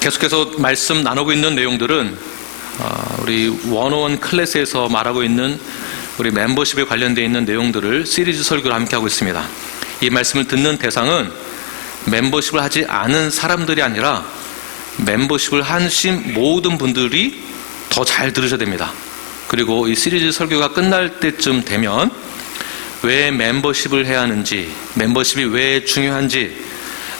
계속해서 말씀 나누고 있는 내용들은 우리 101 클래스에서 말하고 있는 우리 멤버십에 관련되어 있는 내용들을 시리즈 설교를 함께 하고 있습니다. 이 말씀을 듣는 대상은 멤버십을 하지 않은 사람들이 아니라 멤버십을 하신 모든 분들이 더 잘 들으셔야 됩니다. 그리고 이 시리즈 설교가 끝날 때쯤 되면 왜 멤버십을 해야 하는지, 멤버십이 왜 중요한지,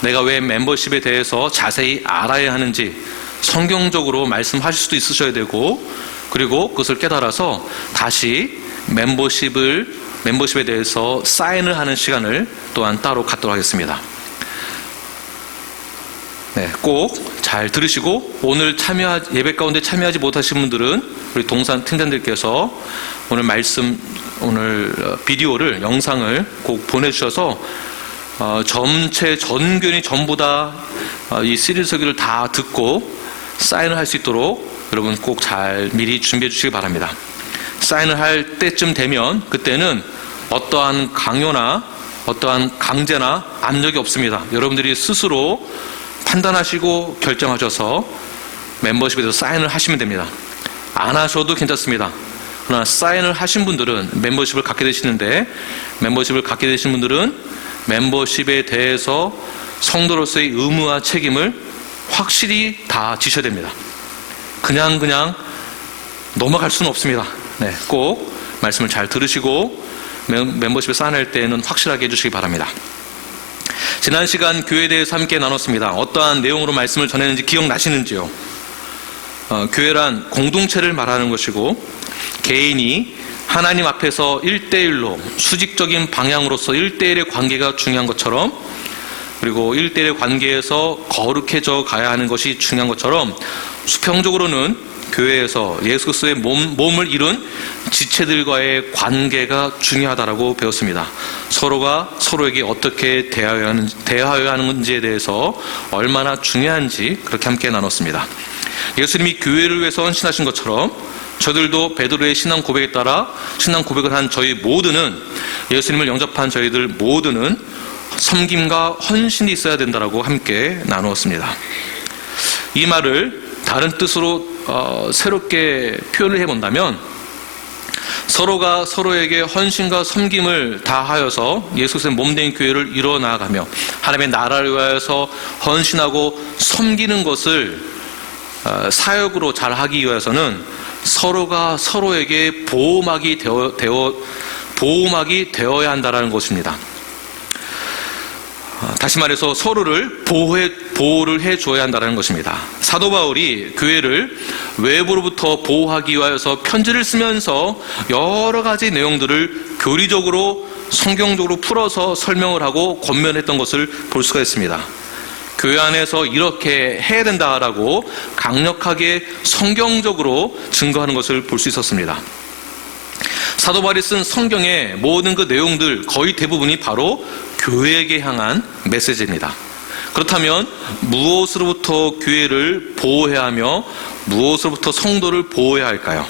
내가 왜 멤버십에 대해서 자세히 알아야 하는지 성경적으로 말씀하실 수도 있으셔야 되고, 그리고 그것을 깨달아서 다시 멤버십에 대해서 사인을 하는 시간을 또한 따로 갖도록 하겠습니다. 네, 꼭 잘 들으시고, 오늘 예배 가운데 참여하지 못하신 분들은 우리 동산 팀장들께서 오늘 비디오를, 영상을 꼭 보내주셔서 전교인이 전부 다 이 시리즈 설교를 다 듣고 사인을 할 수 있도록 여러분 꼭 잘 미리 준비해 주시기 바랍니다. 사인을 할 때쯤 되면 그때는 어떠한 강요나 어떠한 강제나 압력이 없습니다. 여러분들이 스스로 판단하시고 결정하셔서 멤버십에 대해서 사인을 하시면 됩니다. 안 하셔도 괜찮습니다. 그러나 사인을 하신 분들은 멤버십을 갖게 되시는데, 멤버십을 갖게 되신 분들은 멤버십에 대해서 성도로서의 의무와 책임을 확실히 다 지셔야 됩니다. 그냥 넘어갈 수는 없습니다. 네, 꼭 말씀을 잘 들으시고 멤버십에 사인할 때는 확실하게 해주시기 바랍니다. 지난 시간 교회에 대해서 함께 나눴습니다. 어떠한 내용으로 말씀을 전했는지 기억나시는지요? 교회란 공동체를 말하는 것이고, 개인이 하나님 앞에서 1대1로 수직적인 방향으로서 1대1의 관계가 중요한 것처럼, 그리고 1대1의 관계에서 거룩해져 가야 하는 것이 중요한 것처럼, 수평적으로는 교회에서 예수 그리스도의 몸을 이룬 지체들과의 관계가 중요하다고 배웠습니다. 서로가 서로에게 어떻게 대하여야 하는지에 대해서 얼마나 중요한지 그렇게 함께 나눴습니다. 예수님이 교회를 위해서 헌신하신 것처럼 저들도 베드로의 신앙 고백에 따라 신앙 고백을 한 저희 모두는, 예수님을 영접한 저희들 모두는 섬김과 헌신이 있어야 된다고 함께 나누었습니다. 이 말을 다른 뜻으로 새롭게 표현을 해본다면, 서로가 서로에게 헌신과 섬김을 다하여서 예수 그리스도의 몸된 교회를 이뤄나가며 하나님의 나라를 위하여서 헌신하고 섬기는 것을 사역으로 잘 하기 위해서는 서로가 서로에게 보호막이 되어야 한다는 것입니다. 다시 말해서 서로를 보호를 해줘야 한다는 것입니다. 사도 바울이 교회를 외부로부터 보호하기 위하여서 편지를 쓰면서 여러 가지 내용들을 교리적으로 성경적으로 풀어서 설명을 하고 권면했던 것을 볼 수가 있습니다. 교회 안에서 이렇게 해야 된다라고 강력하게 성경적으로 증거하는 것을 볼 수 있었습니다. 사도 바울이 쓴 성경의 모든 그 내용들 거의 대부분이 바로 교회에게 향한 메시지입니다. 그렇다면 무엇으로부터 교회를 보호해야 하며 무엇으로부터 성도를 보호해야 할까요?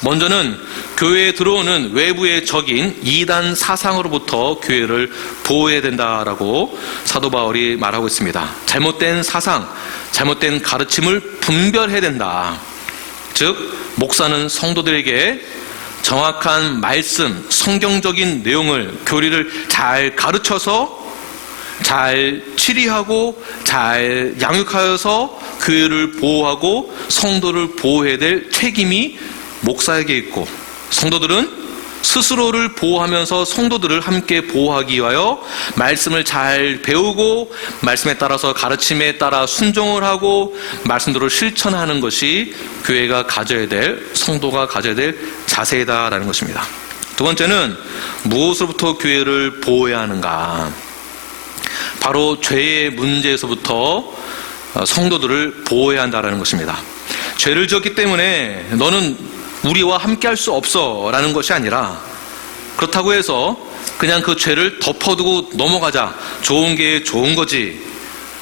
먼저는 교회에 들어오는 외부의 적인 이단 사상으로부터 교회를 보호해야 된다라고 사도 바울이 말하고 있습니다. 잘못된 사상, 잘못된 가르침을 분별해야 된다. 즉, 목사는 성도들에게 정확한 말씀, 성경적인 내용을, 교리를 잘 가르쳐서 잘 치리하고 잘 양육하여서 교회를 보호하고 성도를 보호해야 될 책임이 목사에게 있고, 성도들은 스스로를 보호하면서 성도들을 함께 보호하기 위하여 말씀을 잘 배우고 말씀에 따라서 가르침에 따라 순종을 하고 말씀대로 실천하는 것이 교회가 가져야 될, 성도가 가져야 될 자세이다라는 것입니다. 두 번째는 무엇으로부터 교회를 보호해야 하는가? 바로 죄의 문제에서부터 성도들을 보호해야 한다는 것입니다. 죄를 지었기 때문에 너는 우리와 함께 할 수 없어 라는 것이 아니라, 그렇다고 해서 그냥 그 죄를 덮어두고 넘어가자, 좋은 게 좋은 거지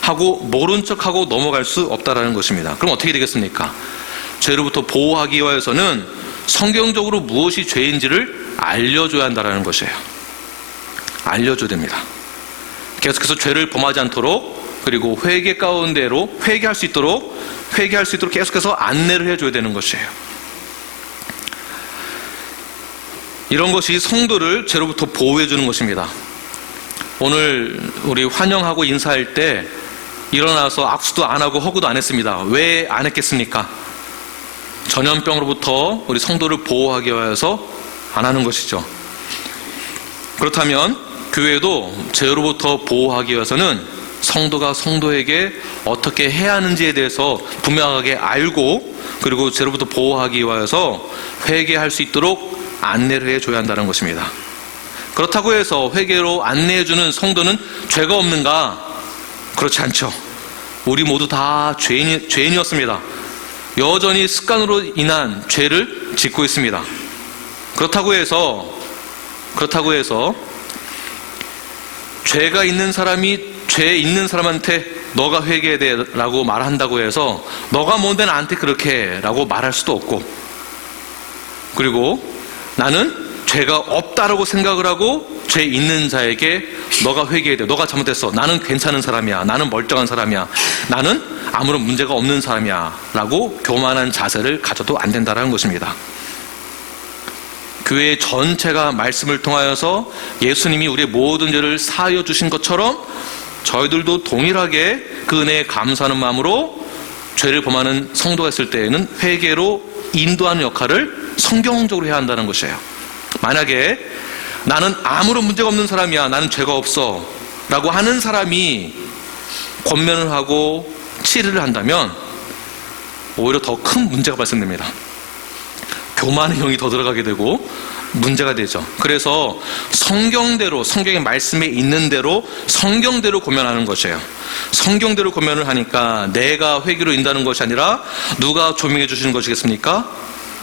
하고 모른 척하고 넘어갈 수 없다라는 것입니다. 그럼 어떻게 되겠습니까? 죄로부터 보호하기 위해서는 성경적으로 무엇이 죄인지를 알려줘야 한다는 것이에요. 알려줘야 됩니다. 계속해서 죄를 범하지 않도록 그리고 회개 가운데로 회개할 수 있도록 계속해서 안내를 해줘야 되는 것이에요. 이런 것이 성도를 죄로부터 보호해 주는 것입니다. 오늘 우리 환영하고 인사할 때 일어나서 악수도 안 하고 허구도 안 했습니다. 왜 안 했겠습니까? 전염병으로부터 우리 성도를 보호하기 위해서 안 하는 것이죠. 그렇다면 교회도 죄로부터 보호하기 위해서는 성도가 성도에게 어떻게 해야 하는지에 대해서 분명하게 알고, 그리고 죄로부터 보호하기 위해서 회개할 수 있도록 안내를 해줘야 한다는 것입니다. 그렇다고 해서 회개로 안내해주는 성도는 죄가 없는가? 그렇지 않죠. 우리 모두 다 죄인이었습니다. 여전히 습관으로 인한 죄를 짓고 있습니다. 그렇다고 해서 죄가 있는 사람이 죄 있는 사람한테 너가 회개해야 돼 라고 말한다고 해서 너가 뭔데 나한테 그렇게 라고 말할 수도 없고, 그리고 나는 죄가 없다라고 생각을 하고 죄 있는 자에게 너가 회개해야 돼, 너가 잘못했어, 나는 괜찮은 사람이야, 나는 멀쩡한 사람이야, 나는 아무런 문제가 없는 사람이야 라고 교만한 자세를 가져도 안 된다는 것입니다. 교회 전체가 말씀을 통하여서 예수님이 우리의 모든 죄를 사하여 주신 것처럼 저희들도 동일하게 그 은혜에 감사하는 마음으로 죄를 범하는 성도가 있을 때에는 회개로 인도하는 역할을 성경적으로 해야 한다는 것이에요. 만약에 나는 아무런 문제가 없는 사람이야, 나는 죄가 없어 라고 하는 사람이 권면을 하고 치료를 한다면 오히려 더 큰 문제가 발생됩니다. 교만의 영이 더 들어가게 되고 문제가 되죠. 그래서 성경대로, 성경의 말씀에 있는 대로 성경대로 고면하는 것이에요. 성경대로 고면을 하니까 내가 회개로 인다는 것이 아니라 누가 조명해 주시는 것이겠습니까?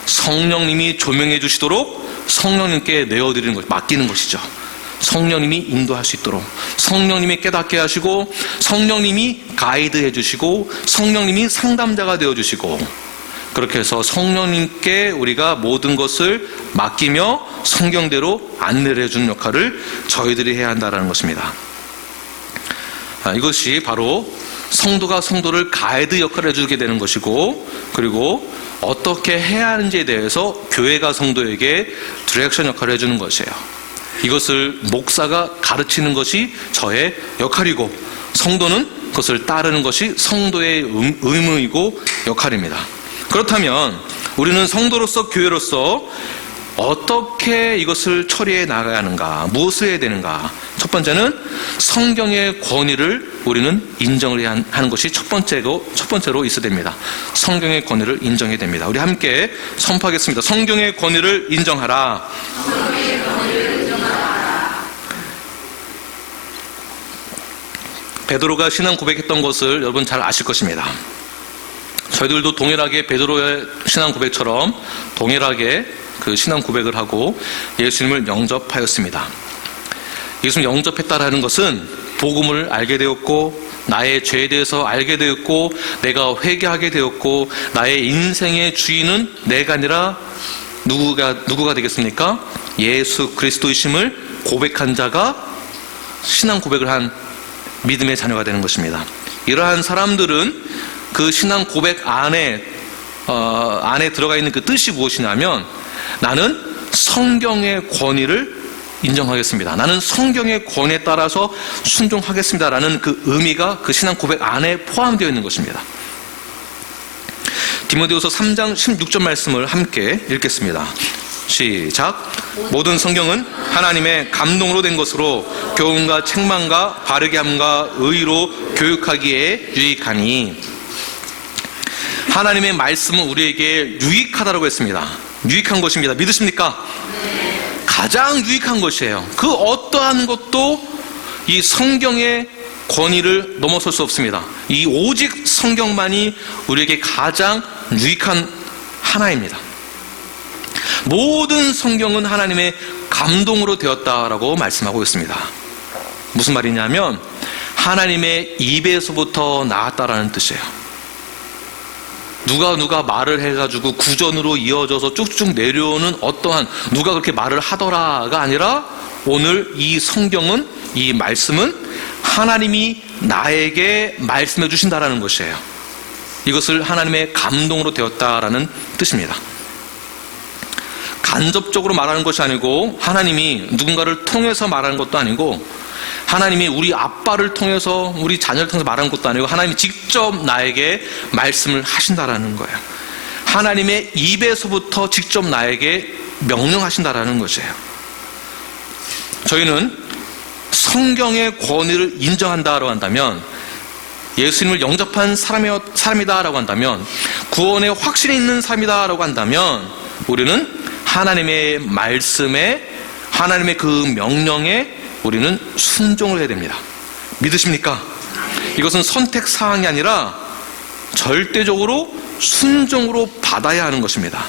성령님이 조명해 주시도록 성령님께 내어드리는 것, 맡기는 것이죠. 성령님이 인도할 수 있도록, 성령님이 깨닫게 하시고, 성령님이 가이드해 주시고, 성령님이 상담자가 되어 주시고, 그렇게 해서 성령님께 우리가 모든 것을 맡기며 성경대로 안내를 해주는 역할을 저희들이 해야 한다는 것입니다. 이것이 바로 성도가 성도를 가이드 역할을 해주게 되는 것이고, 그리고 어떻게 해야 하는지에 대해서 교회가 성도에게 디렉션 역할을 해주는 것이에요. 이것을 목사가 가르치는 것이 저의 역할이고, 성도는 그것을 따르는 것이 성도의 의무이고 역할입니다. 그렇다면 우리는 성도로서, 교회로서 어떻게 이것을 처리해 나가야 하는가, 무엇을 해야 되는가? 첫 번째는 성경의 권위를 우리는 인정을 해야 하는 것이 첫 번째로 있어야 됩니다. 성경의 권위를 인정해야 됩니다. 우리 함께 선포하겠습니다. 성경의 권위를 인정하라. 성경의 권위를 인정하라. 베드로가 신앙 고백했던 것을 여러분 잘 아실 것입니다. 저희들도 동일하게 베드로의 신앙 고백처럼 동일하게 그 신앙 고백을 하고 예수님을 영접하였습니다. 예수님을 영접했다라는 것은 복음을 알게 되었고, 나의 죄에 대해서 알게 되었고, 내가 회개하게 되었고, 나의 인생의 주인은 내가 아니라 누구가 되겠습니까? 예수 그리스도이심을 고백한 자가 신앙 고백을 한 믿음의 자녀가 되는 것입니다. 이러한 사람들은 그 신앙 고백 안에 들어가 있는 그 뜻이 무엇이냐면, 나는 성경의 권위를 인정하겠습니다, 나는 성경의 권위에 따라서 순종하겠습니다 라는 그 의미가 그 신앙 고백 안에 포함되어 있는 것입니다. 디모데후서 3장 16절 말씀을 함께 읽겠습니다. 시작. 모든 성경은 하나님의 감동으로 된 것으로 교훈과 책망과 바르게 함과 의로 교육하기에 유익하니. 하나님의 말씀은 우리에게 유익하다라고 했습니다. 유익한 것입니다. 믿으십니까? 네. 가장 유익한 것이에요. 그 어떠한 것도 이 성경의 권위를 넘어설 수 없습니다. 이 오직 성경만이 우리에게 가장 유익한 하나입니다. 모든 성경은 하나님의 감동으로 되었다라고 말씀하고 있습니다. 무슨 말이냐면 하나님의 입에서부터 나왔다라는 뜻이에요. 누가 말을 해가지고 구전으로 이어져서 쭉쭉 내려오는 어떠한 누가 그렇게 말을 하더라가 아니라 오늘 이 성경은, 이 말씀은 하나님이 나에게 말씀해 주신다라는 것이에요. 이것을 하나님의 감동으로 되었다라는 뜻입니다. 간접적으로 말하는 것이 아니고 하나님이 누군가를 통해서 말하는 것도 아니고 하나님이 우리 아빠를 통해서 우리 자녀를 통해서 말하는 것도 아니고 하나님이 직접 나에게 말씀을 하신다라는 거예요. 하나님의 입에서부터 직접 나에게 명령하신다라는 것이에요. 저희는 성경의 권위를 인정한다라고 한다면, 예수님을 영접한 사람이다라고 한다면, 구원에 확신이 있는 사람이다라고 한다면, 우리는 하나님의 말씀에, 하나님의 그 명령에 우리는 순종을 해야 됩니다. 믿으십니까? 이것은 선택사항이 아니라 절대적으로 순종으로 받아야 하는 것입니다.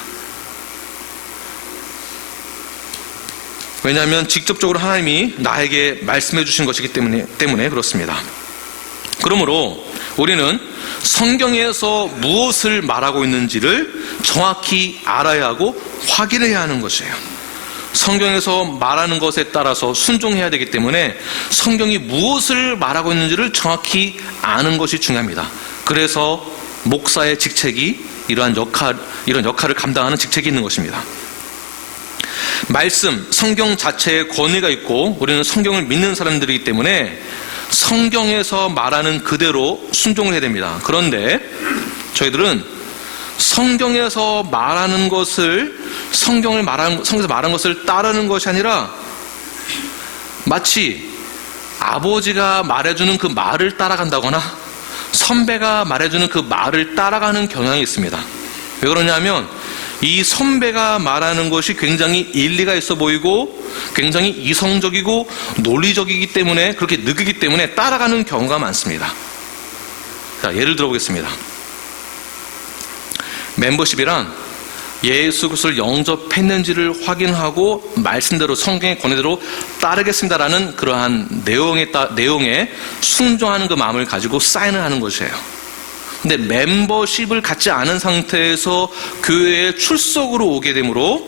왜냐하면 직접적으로 하나님이 나에게 말씀해 주신 것이기 때문에 그렇습니다. 그러므로 우리는 성경에서 무엇을 말하고 있는지를 정확히 알아야 하고 확인해야 하는 것이에요. 성경에서 말하는 것에 따라서 순종해야 되기 때문에 성경이 무엇을 말하고 있는지를 정확히 아는 것이 중요합니다. 그래서 목사의 직책이 이런 역할을 감당하는 직책이 있는 것입니다. 말씀, 성경 자체에 권위가 있고 우리는 성경을 믿는 사람들이기 때문에 성경에서 말하는 그대로 순종을 해야 됩니다. 그런데 저희들은 성경에서 말하는 것을 성경에서 말하는 것을 따르는 것이 아니라 마치 아버지가 말해주는 그 말을 따라간다거나 선배가 말해주는 그 말을 따라가는 경향이 있습니다. 왜 그러냐면 이 선배가 말하는 것이 굉장히 일리가 있어 보이고 굉장히 이성적이고 논리적이기 때문에, 그렇게 느끼기 때문에 따라가는 경우가 많습니다. 자, 예를 들어보겠습니다. 멤버십이란 예수 그리스도를 영접했는지를 확인하고 말씀대로 성경의 권위대로 따르겠습니다라는 그러한 내용에 순종하는 그 마음을 가지고 사인을 하는 것이에요. 근데 멤버십을 갖지 않은 상태에서 교회에 출석으로 오게 되므로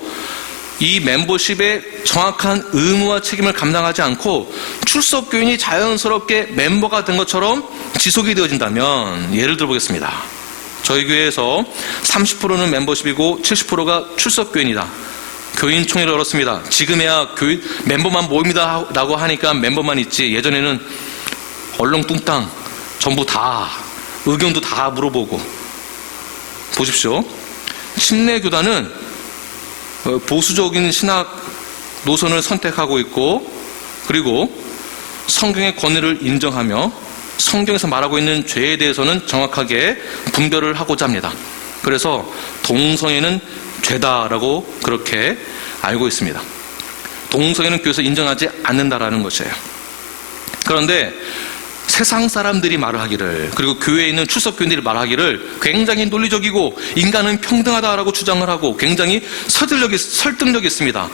이 멤버십의 정확한 의무와 책임을 감당하지 않고 출석 교인이 자연스럽게 멤버가 된 것처럼 지속이 되어진다면, 예를 들어보겠습니다. 저희 교회에서 30%는 멤버십이고 70%가 출석 교인이다. 교인총회를 열었습니다. 지금에야 멤버만 모입니다 라고 하니까 멤버만 있지, 예전에는 얼렁뚱땅 전부 다 의견도 다 물어보고. 보십시오. 침례교단은 보수적인 신학 노선을 선택하고 있고, 그리고 성경의 권위를 인정하며 성경에서 말하고 있는 죄에 대해서는 정확하게 분별을 하고자 합니다. 그래서 동성애는 죄다라고 그렇게 알고 있습니다. 동성애는 교회에서 인정하지 않는다라는 것이에요. 그런데 세상 사람들이 말을 하기를, 그리고 교회에 있는 출석교인들이 말하기를 굉장히 논리적이고 인간은 평등하다라고 주장을 하고 굉장히 설득력이 있습니다.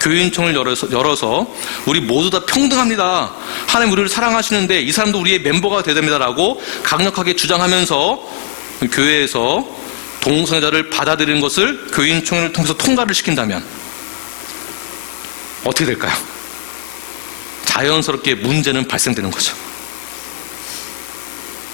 교인총을 열어서 우리 모두 다 평등합니다. 하나님 우리를 사랑하시는데 이 사람도 우리의 멤버가 되야 됩니다라고 강력하게 주장하면서 교회에서 동성애자를 받아들이는 것을 교인총회를 통해서 통과를 시킨다면 어떻게 될까요? 자연스럽게 문제는 발생되는 거죠.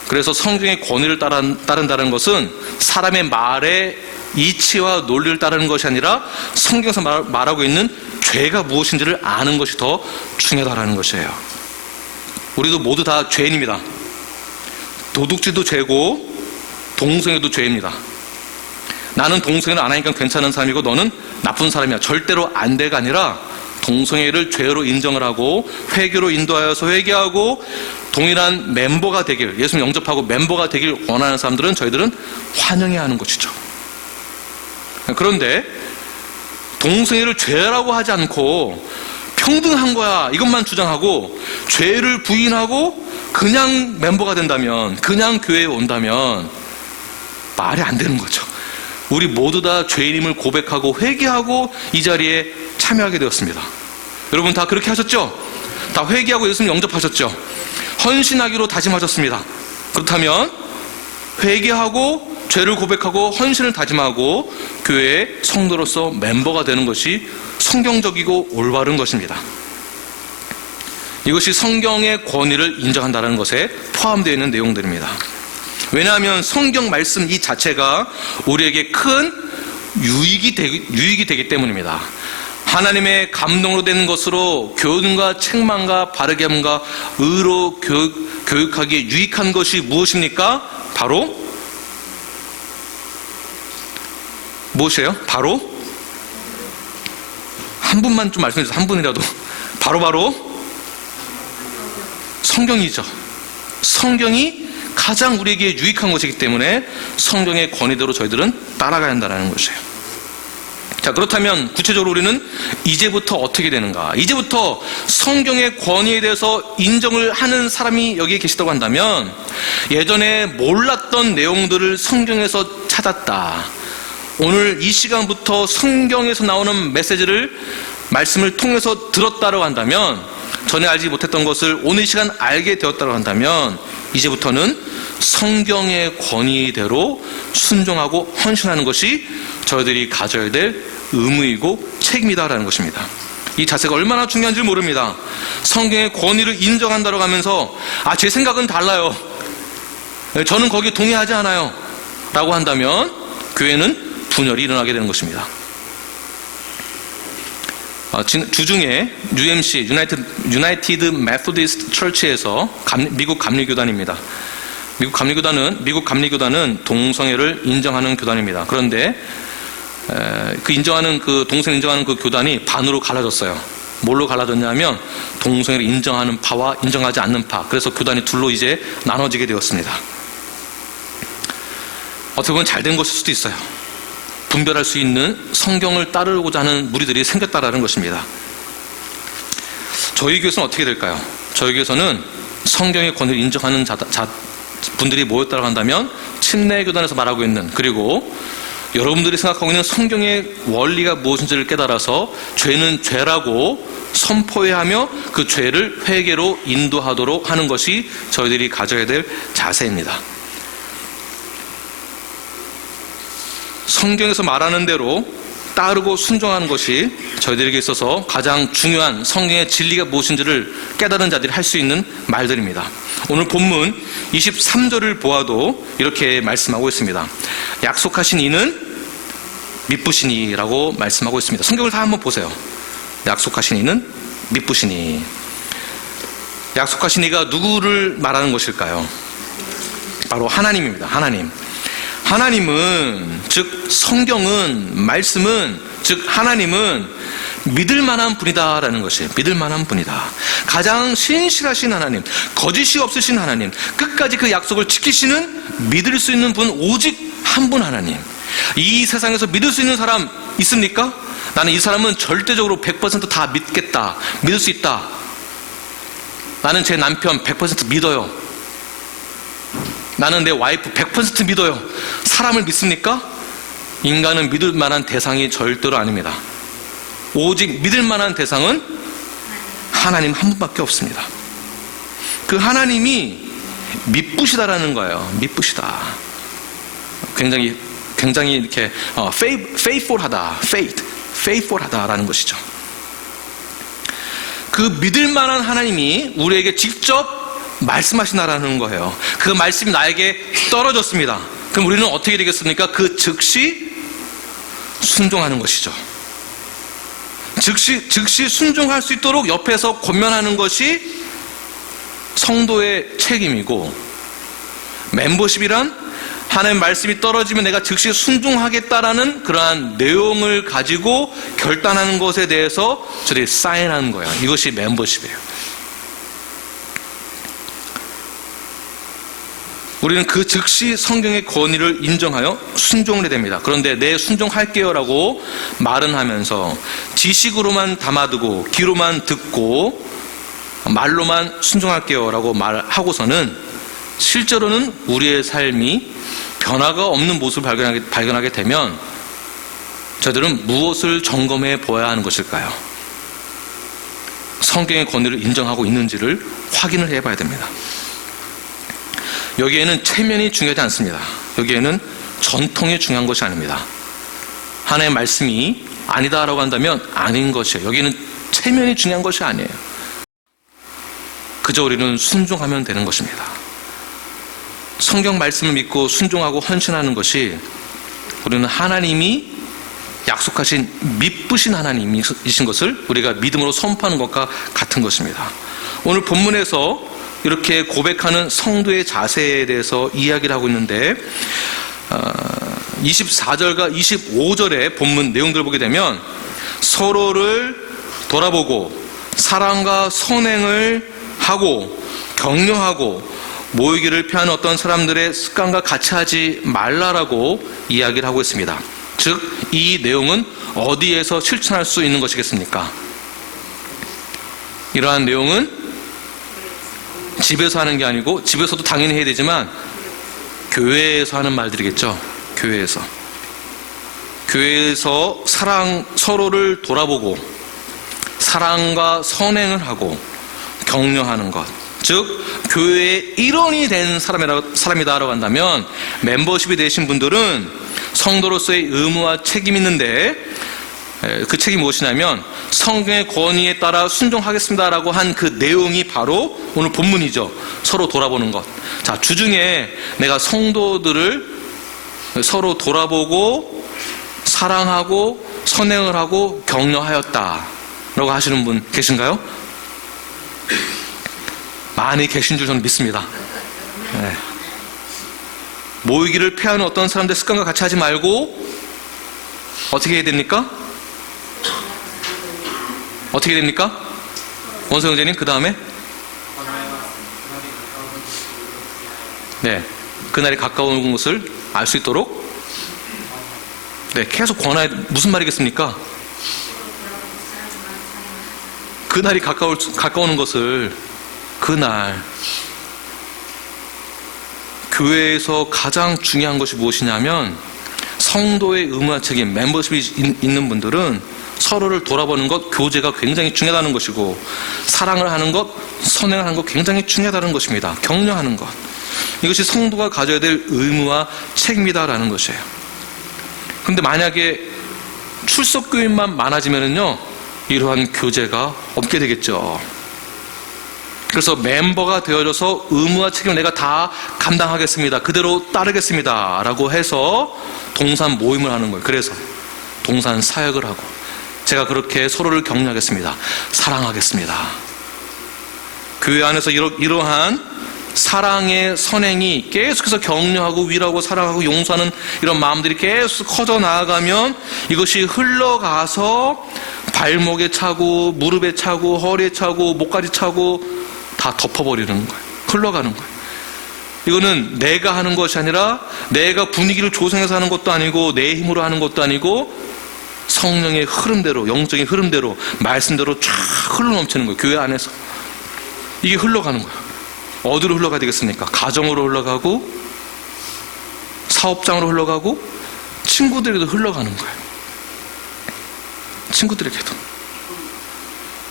그래서 성경의 권위를 따른다는 것은 사람의 말의 이치와 논리를 따르는 것이 아니라 성경에서 말하고 있는 죄가 무엇인지를 아는 것이 더 중요하다는 것이에요. 우리도 모두 다 죄인입니다. 도둑질도 죄고 동성애도 죄입니다. 나는 동성애를 안 하니까 괜찮은 사람이고 너는 나쁜 사람이야, 절대로 안 돼가 아니라 동성애를 죄로 인정을 하고 회개로 인도하여서 회개하고 동일한 멤버가 되길, 예수님 영접하고 멤버가 되길 원하는 사람들은 저희들은 환영해야 하는 것이죠. 그런데 동성애를 죄라고 하지 않고 평등한 거야 이것만 주장하고 죄를 부인하고 그냥 멤버가 된다면, 그냥 교회에 온다면 말이 안 되는 거죠. 우리 모두 다 죄인임을 고백하고 회개하고 이 자리에 참여하게 되었습니다. 여러분 다 그렇게 하셨죠? 다 회개하고 예수님 영접하셨죠? 헌신하기로 다짐하셨습니다. 그렇다면 회개하고 죄를 고백하고 헌신을 다짐하고 교회의 성도로서 멤버가 되는 것이 성경적이고 올바른 것입니다. 이것이 성경의 권위를 인정한다는 것에 포함되어 있는 내용들입니다. 왜냐하면 성경 말씀 이 자체가 우리에게 큰 유익이 되기 때문입니다. 하나님의 감동으로 된 것으로 교훈과 책망과 바르게 함과 의로 교육하기에 유익한 것이 무엇입니까? 바로 무엇이에요? 바로 한 분만 좀 말씀해 주세요. 한 분이라도. 바로 성경이죠. 성경이 가장 우리에게 유익한 것이기 때문에 성경의 권위대로 저희들은 따라가야 한다는 것이에요. 자, 그렇다면 구체적으로 우리는 이제부터 어떻게 되는가? 이제부터 성경의 권위에 대해서 인정을 하는 사람이 여기에 계시다고 한다면 예전에 몰랐던 내용들을 성경에서 찾았다. 오늘 이 시간부터 성경에서 나오는 메시지를 말씀을 통해서 들었다고 한다면, 전에 알지 못했던 것을 오늘 이 시간 알게 되었다고 한다면 이제부터는 성경의 권위대로 순종하고 헌신하는 것이 저희들이 가져야 될 의무이고 책임이다라는 것입니다. 이 자세가 얼마나 중요한지 모릅니다. 성경의 권위를 인정한다고 하면서 제 생각은 달라요, 저는 거기에 동의하지 않아요 라고 한다면 교회는 분열이 일어나게 되는 것입니다. 주중에 UMC, United Methodist Church에서 미국 감리교단입니다. 미국 감리교단은 동성애를 인정하는 교단입니다. 그런데 동성애 인정하는 그 교단이 반으로 갈라졌어요. 뭘로 갈라졌냐면 동성애를 인정하는 파와 인정하지 않는 파. 그래서 교단이 둘로 이제 나눠지게 되었습니다. 어떻게 보면 잘된 것일 수도 있어요. 분별할 수 있는 성경을 따르고자 하는 무리들이 생겼다라는 것입니다. 저희 교회에서는 어떻게 될까요? 저희 교회에서는 성경의 권위를 인정하는 분들이 모였다고 한다면 침례교단에서 말하고 있는, 그리고 여러분들이 생각하고 있는 성경의 원리가 무엇인지를 깨달아서 죄는 죄라고 선포해야 하며 그 죄를 회개로 인도하도록 하는 것이 저희들이 가져야 될 자세입니다. 성경에서 말하는 대로 따르고 순종하는 것이 저희들에게 있어서 가장 중요한 성경의 진리가 무엇인지를 깨달은 자들이 할 수 있는 말들입니다. 오늘 본문 23절을 보아도 이렇게 말씀하고 있습니다. 약속하신 이는 미쁘시니라고 말씀하고 있습니다. 성경을 다 한번 보세요. 약속하신 이는 미쁘시니. 약속하신 이가 누구를 말하는 것일까요? 바로 하나님입니다. 하나님은, 즉 성경은, 말씀은, 즉 하나님은 믿을 만한 분이다라는 것이에요. 믿을 만한 분이다. 가장 신실하신 하나님, 거짓이 없으신 하나님, 끝까지 그 약속을 지키시는 믿을 수 있는 분 오직 한 분 하나님. 이 세상에서 믿을 수 있는 사람 있습니까? 나는 이 사람은 절대적으로 100% 다 믿겠다, 믿을 수 있다. 나는 제 남편 100% 믿어요. 나는 내 와이프 100% 믿어요. 사람을 믿습니까? 인간은 믿을 만한 대상이 절대로 아닙니다. 오직 믿을 만한 대상은 하나님 한 분밖에 없습니다. 그 하나님이 미쁘시다라는 거예요. 미쁘시다. 굉장히 이렇게 faithful하다라는 것이죠. 그 믿을 만한 하나님이 우리에게 직접 말씀하시나라는 거예요. 그 말씀이 나에게 떨어졌습니다. 그럼 우리는 어떻게 되겠습니까? 그 즉시 순종하는 것이죠. 즉시 순종할 수 있도록 옆에서 권면하는 것이 성도의 책임이고, 멤버십이란 하나님 말씀이 떨어지면 내가 즉시 순종하겠다라는 그러한 내용을 가지고 결단하는 것에 대해서 저들이 사인하는 거예요. 이것이 멤버십이에요. 우리는 그 즉시 성경의 권위를 인정하여 순종을 해야 됩니다. 그런데 네, 순종할게요 라고 말은 하면서 지식으로만 담아두고 귀로만 듣고 말로만 순종할게요 라고 말하고서는 실제로는 우리의 삶이 변화가 없는 모습을 발견하게 되면 저들은 무엇을 점검해 보아야 하는 것일까요? 성경의 권위를 인정하고 있는지를 확인을 해봐야 됩니다. 여기에는 체면이 중요하지 않습니다. 여기에는 전통이 중요한 것이 아닙니다. 하나님의 말씀이 아니다라고 한다면 아닌 것이에요. 여기는 체면이 중요한 것이 아니에요. 그저 우리는 순종하면 되는 것입니다. 성경 말씀을 믿고 순종하고 헌신하는 것이 우리는 하나님이 약속하신 미쁘신 하나님이신 것을 우리가 믿음으로 선포하는 것과 같은 것입니다. 오늘 본문에서 이렇게 고백하는 성도의 자세에 대해서 이야기를 하고 있는데 24절과 25절의 본문 내용들을 보게 되면 서로를 돌아보고 사랑과 선행을 하고 격려하고 모이기를 피하는 어떤 사람들의 습관과 같이 하지 말라라고 이야기를 하고 있습니다. 즉, 이 내용은 어디에서 실천할 수 있는 것이겠습니까? 이러한 내용은 집에서 하는 게 아니고, 집에서도 당연히 해야 되지만 교회에서 하는 말들이겠죠. 교회에서 서로를 돌아보고 사랑과 선행을 하고 격려하는 것, 즉 교회의 일원이 된 사람이다라고 한다면, 멤버십이 되신 분들은 성도로서의 의무와 책임이 있는데, 그 책임이 무엇이냐면 성경의 권위에 따라 순종하겠습니다라고 한 그 내용이 바로 오늘 본문이죠. 서로 돌아보는 것. 자, 주중에 내가 성도들을 서로 돌아보고 사랑하고 선행을 하고 격려하였다라고 하시는 분 계신가요? 많이 계신 줄 저는 믿습니다. 네. 모이기를 피하는 어떤 사람들 습관과 같이 하지 말고 어떻게 해야 됩니까? 어떻게 됩니까? 원서 형제님, 그 다음에? 네, 그날이 가까운 것을 알 수 있도록, 네, 계속 권하여. 무슨 말이겠습니까? 그날이 가까우는 것을, 그날 교회에서 가장 중요한 것이 무엇이냐면, 성도의 의무와 책임, 멤버십이 있는 분들은 서로를 돌아보는 것, 교제가 굉장히 중요하다는 것이고, 사랑을 하는 것, 선행을 하는 것 굉장히 중요하다는 것입니다. 격려하는 것, 이것이 성도가 가져야 될 의무와 책임이다라는 것이에요. 그런데 만약에 출석교인만 많아지면은요, 이러한 교제가 없게 되겠죠. 그래서 멤버가 되어져서 의무와 책임을 내가 다 감당하겠습니다, 그대로 따르겠습니다 라고 해서 동산 모임을 하는 거예요. 그래서 동산 사역을 하고, 제가 그렇게 서로를 격려하겠습니다, 사랑하겠습니다. 교회 안에서 이러한 사랑의 선행이 계속해서 격려하고 위로하고 사랑하고 용서하는 이런 마음들이 계속 커져 나아가면, 이것이 흘러가서 발목에 차고 무릎에 차고 허리에 차고 목까지 차고 다 덮어버리는 거예요. 흘러가는 거예요. 이거는 내가 하는 것이 아니라, 내가 분위기를 조성해서 하는 것도 아니고, 내 힘으로 하는 것도 아니고, 성령의 흐름대로, 영적인 흐름대로, 말씀대로 쫙 흘러넘치는 거예요. 교회 안에서 이게 흘러가는 거예요. 어디로 흘러가야 되겠습니까? 가정으로 흘러가고, 사업장으로 흘러가고, 친구들에게도 흘러가는 거예요. 친구들에게도.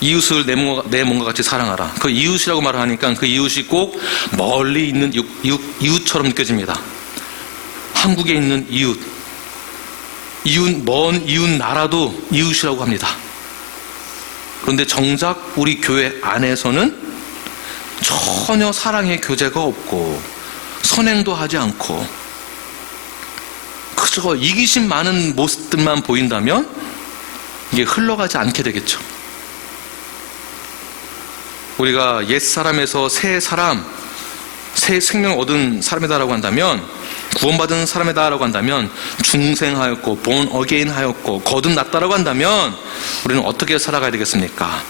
이웃을 내 몸과 같이 사랑하라. 그 이웃이라고 말을 하니까 그 이웃이 꼭 멀리 있는 이웃처럼 느껴집니다. 한국에 있는 먼 이웃 나라도 이웃이라고 합니다. 그런데 정작 우리 교회 안에서는 전혀 사랑의 교제가 없고 선행도 하지 않고 그저 이기심 많은 모습들만 보인다면 이게 흘러가지 않게 되겠죠. 우리가 옛사람에서 새 생명을 얻은 사람이다라고 한다면, 구원받은 사람이다라고 한다면, 중생하였고 born again 하였고 거듭났다라고 한다면, 우리는 어떻게 살아가야 되겠습니까?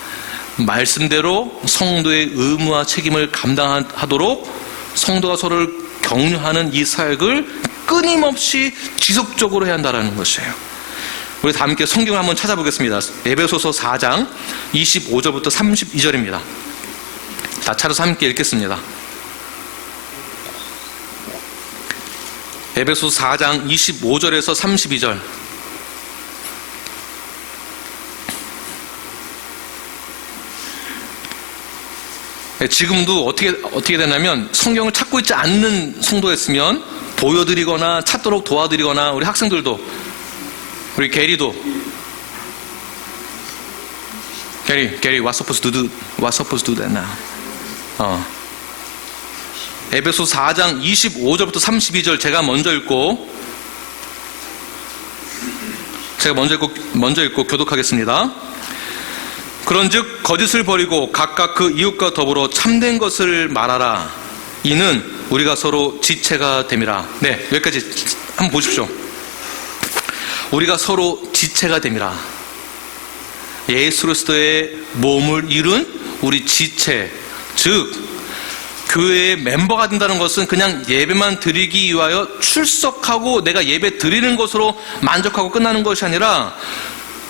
말씀대로 성도의 의무와 책임을 감당하도록 성도가 서로를 격려하는 이 사역을 끊임없이 지속적으로 해야 한다는 것이에요. 우리 다 함께 성경을 한번 찾아보겠습니다. 에베소서 4장 25절부터 32절입니다. 다 차려서 함께 읽겠습니다. 에베소서 4장 25절에서 32절. 지금도 어떻게 되냐면, 성경을 찾고 있지 않는 성도였으면 보여드리거나 찾도록 도와드리거나, 우리 학생들도, 우리 게리도, 게리, what's supposed to do that now? 에베소 4장 25절부터 32절 제가 먼저 읽고 교독하겠습니다. 그런즉 거짓을 버리고 각각 그 이웃과 더불어 참된 것을 말하라. 이는 우리가 서로 지체가 됨이라. 네, 여기까지 한번 보십시오. 우리가 서로 지체가 됨이라. 예수 그리스도의 몸을 이룬 우리 지체, 즉 교회의 멤버가 된다는 것은 그냥 예배만 드리기 위하여 출석하고 내가 예배 드리는 것으로 만족하고 끝나는 것이 아니라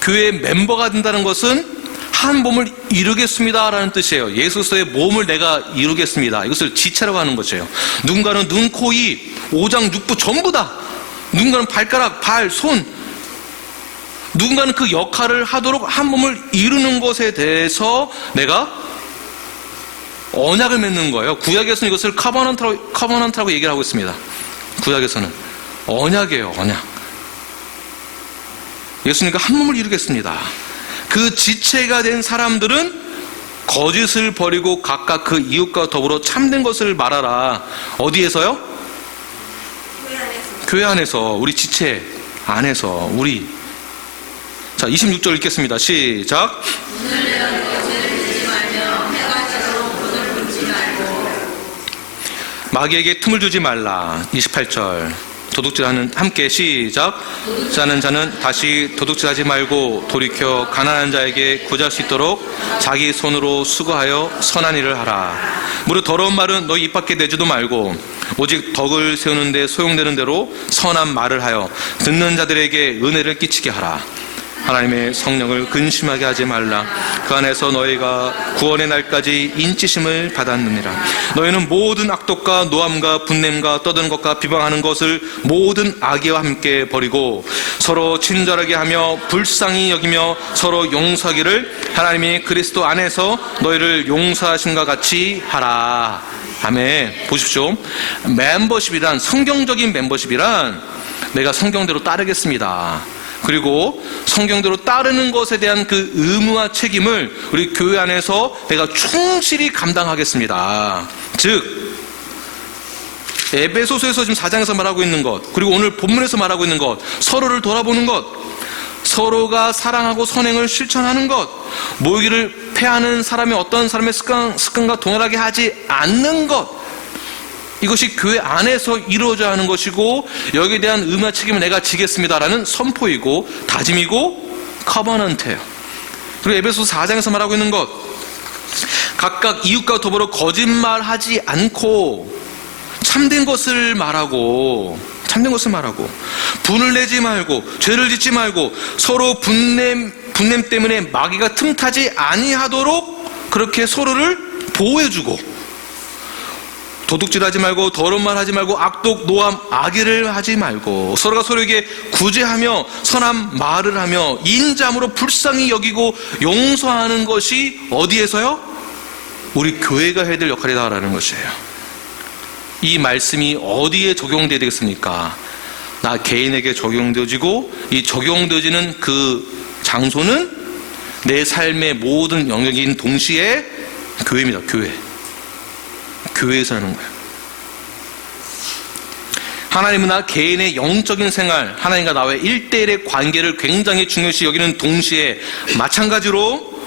교회의 멤버가 된다는 것은 한 몸을 이루겠습니다 라는 뜻이에요. 예수 그리스도의 몸을 내가 이루겠습니다. 이것을 지체라고 하는 것이에요. 누군가는 눈, 코, 입, 오장, 육부 전부 다, 누군가는 발가락, 발, 손, 누군가는 그 역할을 하도록 한 몸을 이루는 것에 대해서 내가 언약을 맺는 거예요. 구약에서는 이것을 커버넌트라고 얘기를 하고 있습니다. 구약에서는 언약이에요. 언약. 예수님과 한 몸을 이루겠습니다. 그 지체가 된 사람들은 거짓을 버리고 각각 그 이웃과 더불어 참된 것을 말하라. 어디에서요? 교회 안에서. 우리 지체 안에서. 우리. 자, 26절 읽겠습니다. 시작. 마귀에게 틈을 주지 말라. 28절. 도둑질하는 함께 시작. 도둑질하는 자는 다시 도둑질하지 말고 돌이켜 가난한 자에게 구제할 수 있도록 자기 손으로 수고하여 선한 일을 하라. 무릇 더러운 말은 너희 입 밖에 내지도 말고 오직 덕을 세우는 데 소용되는 대로 선한 말을 하여 듣는 자들에게 은혜를 끼치게 하라. 하나님의 성령을 근심하게 하지 말라. 그 안에서 너희가 구원의 날까지 인치심을 받았느니라. 너희는 모든 악독과 노함과 분냄과 떠드는 것과 비방하는 것을 모든 악의와 함께 버리고 서로 친절하게 하며 불쌍히 여기며 서로 용서하기를 하나님이 그리스도 안에서 너희를 용서하심과 같이 하라. 아멘. 보십시오. 멤버십이란, 성경적인 멤버십이란 내가 성경대로 따르겠습니다. 그리고 성경대로 따르는 것에 대한 그 의무와 책임을 우리 교회 안에서 내가 충실히 감당하겠습니다. 즉 에베소서에서 지금 4장에서 말하고 있는 것, 그리고 오늘 본문에서 말하고 있는 것, 서로를 돌아보는 것, 서로가 사랑하고 선행을 실천하는 것, 모이기를 패하는 사람이 어떤 사람의 습관과 동일하게 하지 않는 것, 이것이 교회 안에서 이루어져야 하는 것이고 여기에 대한 의무와 책임을 내가 지겠습니다라는 선포이고 다짐이고 커버넌트예요. 그리고 에베소서 4장에서 말하고 있는 것, 각각 이웃과 더불어 거짓말하지 않고 참된 것을 말하고 분을 내지 말고 죄를 짓지 말고 서로 분냄 때문에 마귀가 틈타지 아니하도록 그렇게 서로를 보호해주고 도둑질하지 말고 더러운 말 하지 말고 악독, 노함, 악의를 하지 말고 서로가 서로에게 구제하며 선한 말을 하며 인자함으로 불쌍히 여기고 용서하는 것이 어디에서요? 우리 교회가 해야 될 역할이다라는 것이에요. 이 말씀이 어디에 적용되어야 되겠습니까? 나 개인에게 적용되어지고 이 적용되어지는 그 장소는 내 삶의 모든 영역인 동시에 교회입니다. 교회에서 하는 거예요. 하나님은 나 개인의 영적인 생활, 하나님과 나와의 1대1의 관계를 굉장히 중요시 여기는 동시에 마찬가지로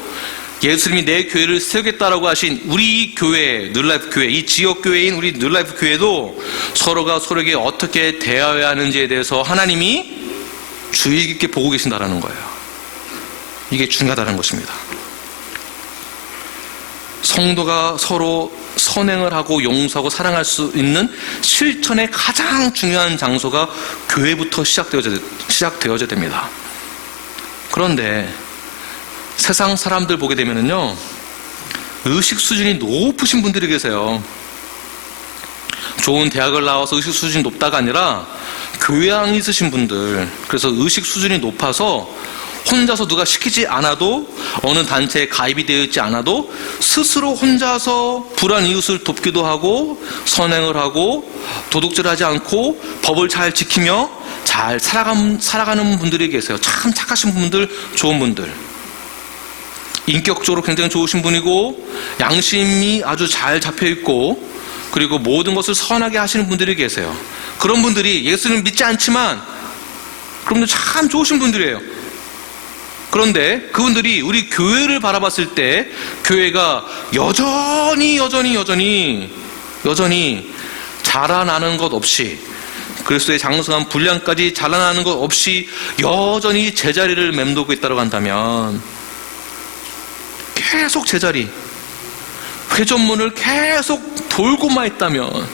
예수님이 내 교회를 세우겠다라고 하신 우리 교회, 뉴라이프 교회, 이 지역 교회인 우리 뉴라이프 교회도 서로가 서로에게 어떻게 대하여야 하는지에 대해서 하나님이 주의 깊게 보고 계신다라는 거예요. 이게 중요하다는 것입니다. 성도가 서로 선행을 하고 용서하고 사랑할 수 있는 실천의 가장 중요한 장소가 교회부터 시작되어져야 됩니다. 그런데 세상 사람들 보게 되면요, 의식 수준이 높으신 분들이 계세요. 좋은 대학을 나와서 의식 수준이 높다가 아니라 교양이 있으신 분들, 그래서 의식 수준이 높아서 혼자서 누가 시키지 않아도 어느 단체에 가입이 되어 있지 않아도 스스로 혼자서 불안 이웃을 돕기도 하고 선행을 하고 도둑질하지 않고 법을 잘 지키며 잘 살아가는 분들이 계세요. 참 착하신 분들, 좋은 분들. 인격적으로 굉장히 좋으신 분이고 양심이 아주 잘 잡혀있고 그리고 모든 것을 선하게 하시는 분들이 계세요. 그런 분들이 예수님 믿지 않지만 그분들 참 좋으신 분들이에요. 그런데 그분들이 우리 교회를 바라봤을 때 교회가 여전히 자라나는 것 없이 그리스도의 장성한 분량까지 자라나는 것 없이 여전히 제자리를 맴돌고 있다고 한다면 계속 제자리 회전문을 계속 돌고만 있다면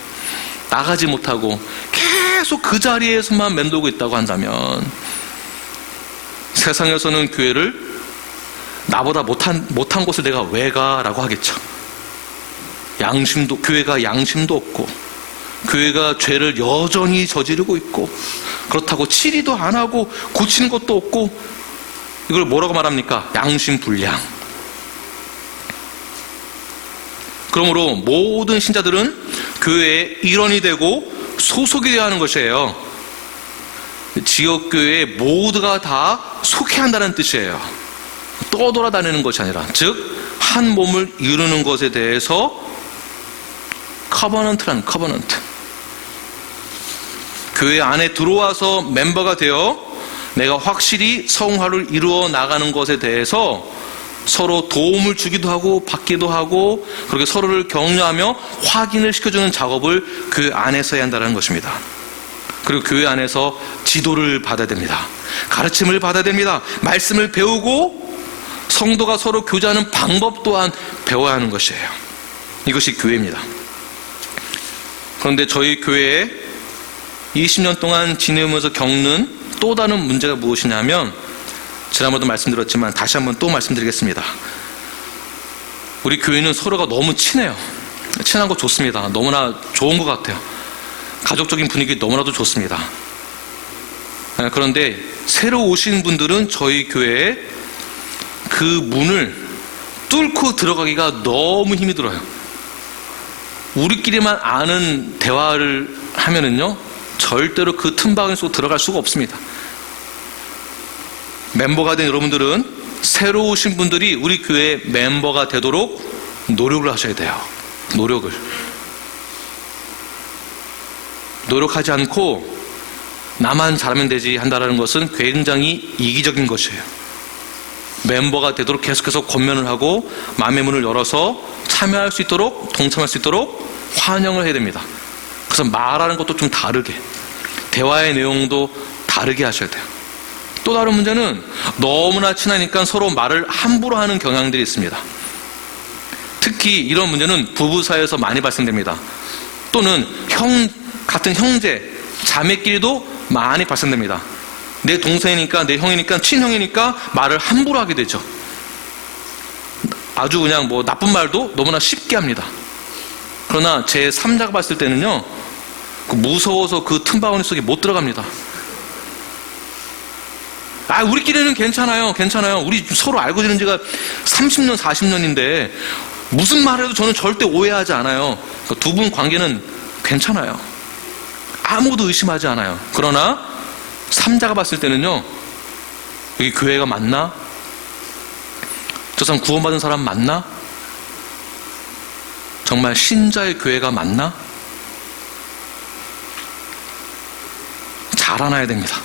나가지 못하고 계속 그 자리에서만 맴돌고 있다고 한다면 세상에서는 교회를 나보다 못한 곳을 내가 왜 가라고 하겠죠. 교회가 양심도 없고 교회가 죄를 여전히 저지르고 있고 그렇다고 치리도 안 하고 고치는 것도 없고 이걸 뭐라고 말합니까? 양심불량. 그러므로 모든 신자들은 교회의 일원이 되고 소속이 되어야 하는 것이에요. 지역교회 모두가 다 속해야 한다는 뜻이에요. 떠돌아다니는 것이 아니라 즉 한 몸을 이루는 것에 대해서 커버넌트라는 커버넌트. 교회 안에 들어와서 멤버가 되어 내가 확실히 성화를 이루어 나가는 것에 대해서 서로 도움을 주기도 하고 받기도 하고 그렇게 서로를 격려하며 확인을 시켜주는 작업을 그 안에서 해야 한다는 것입니다. 그리고 교회 안에서 지도를 받아야 됩니다. 가르침을 받아야 됩니다. 말씀을 배우고 성도가 서로 교제하는 방법 또한 배워야 하는 것이에요. 이것이 교회입니다. 그런데 저희 교회에 20년 동안 지내면서 겪는 또 다른 문제가 무엇이냐면 지난번도 말씀드렸지만 다시 한번 또 말씀드리겠습니다. 우리 교회는 서로가 너무 친해요. 친한 거 좋습니다. 너무나 좋은 것 같아요. 가족적인 분위기 너무나도 좋습니다. 그런데 새로 오신 분들은 저희 교회에 그 문을 뚫고 들어가기가 너무 힘이 들어요. 우리끼리만 아는 대화를 하면은요 절대로 그 틈바구니 속으로 들어갈 수가 없습니다. 멤버가 된 여러분들은 새로 오신 분들이 우리 교회 멤버가 되도록 노력을 하셔야 돼요. 노력하지 않고 나만 잘하면 되지 한다는 것은 굉장히 이기적인 것이에요. 멤버가 되도록 계속해서 권면을 하고 마음의 문을 열어서 참여할 수 있도록 동참할 수 있도록 환영을 해야 됩니다. 그래서 말하는 것도 좀 다르게 대화의 내용도 다르게 하셔야 돼요. 또 다른 문제는 너무나 친하니까 서로 말을 함부로 하는 경향들이 있습니다. 특히 이런 문제는 부부 사이에서 많이 발생됩니다. 또는 같은 형제, 자매끼리도 많이 발생됩니다. 내 동생이니까 내 형이니까 친형이니까 말을 함부로 하게 되죠. 아주 그냥 나쁜 말도 너무나 쉽게 합니다. 그러나 제 3자가 봤을 때는요 무서워서 그 틈바구니 속에 못 들어갑니다. 우리끼리는 괜찮아요. 우리 서로 알고 지낸 지가 30년 40년인데 무슨 말 해도 저는 절대 오해하지 않아요. 두 분 관계는 괜찮아요. 아무도 의심하지 않아요. 그러나 3자가 봤을 때는요 여기 교회가 맞나? 저 사람 구원받은 사람 맞나? 정말 신자의 교회가 맞나? 자라나야 됩니다.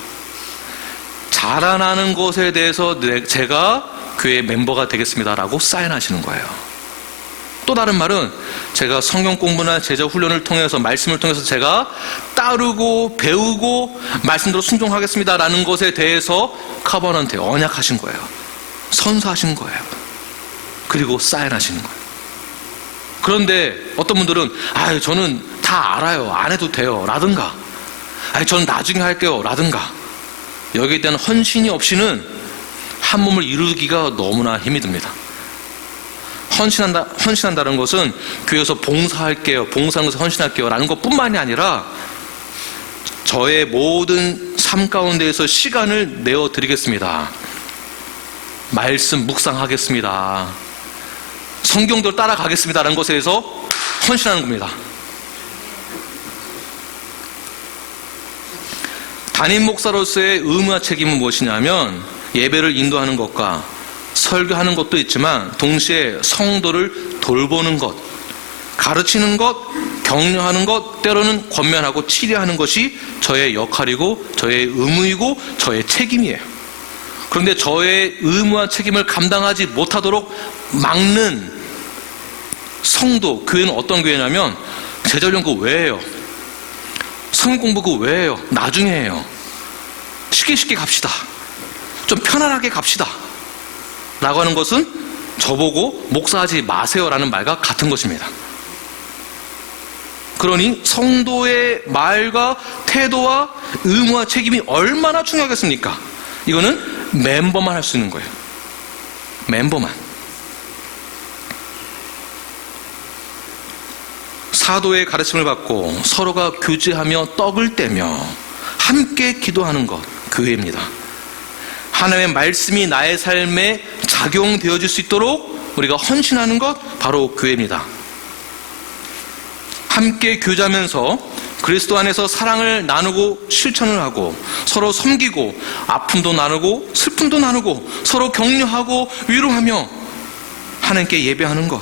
자라나는 것에 대해서 제가 교회 멤버가 되겠습니다라고 사인하시는 거예요. 또 다른 말은 제가 성경 공부나 제자 훈련을 통해서 말씀을 통해서 제가 따르고 배우고 말씀대로 순종하겠습니다라는 것에 대해서 커버넌트 언약하신 거예요. 선서하신 거예요. 그리고 사인하시는 거예요. 그런데 어떤 분들은 저는 다 알아요. 안 해도 돼요. 라든가 저는 나중에 할게요. 라든가 여기에 대한 헌신이 없이는 한 몸을 이루기가 너무나 힘이 듭니다. 헌신한다는 것은 교회에서 봉사할게요. 봉사하는 것에 헌신할게요. 라는 것 뿐만이 아니라 저의 모든 삶 가운데에서 시간을 내어드리겠습니다. 말씀 묵상하겠습니다. 성경대로 따라가겠습니다. 라는 것에 대해서 헌신하는 겁니다. 담임 목사로서의 의무와 책임은 무엇이냐면 예배를 인도하는 것과 설교하는 것도 있지만 동시에 성도를 돌보는 것, 가르치는 것, 격려하는 것, 때로는 권면하고 치료하는 것이 저의 역할이고 저의 의무이고 저의 책임이에요. 그런데 저의 의무와 책임을 감당하지 못하도록 막는 성도, 교회는 어떤 교회냐면 제자연구 왜 해요? 성경 공부 그거 왜 해요? 나중에 해요. 쉽게 갑시다. 좀 편안하게 갑시다. 라고 하는 것은 저보고 목사하지 마세요 라는 말과 같은 것입니다. 그러니 성도의 말과 태도와 의무와 책임이 얼마나 중요하겠습니까? 이거는 멤버만 할 수 있는 거예요. 멤버만. 사도의 가르침을 받고 서로가 교제하며 떡을 떼며 함께 기도하는 것, 교회입니다. 하나님의 말씀이 나의 삶에 작용되어질 수 있도록 우리가 헌신하는 것, 바로 교회입니다. 함께 교제하면서 그리스도 안에서 사랑을 나누고 실천을 하고 서로 섬기고 아픔도 나누고 슬픔도 나누고 서로 격려하고 위로하며 하나님께 예배하는 것,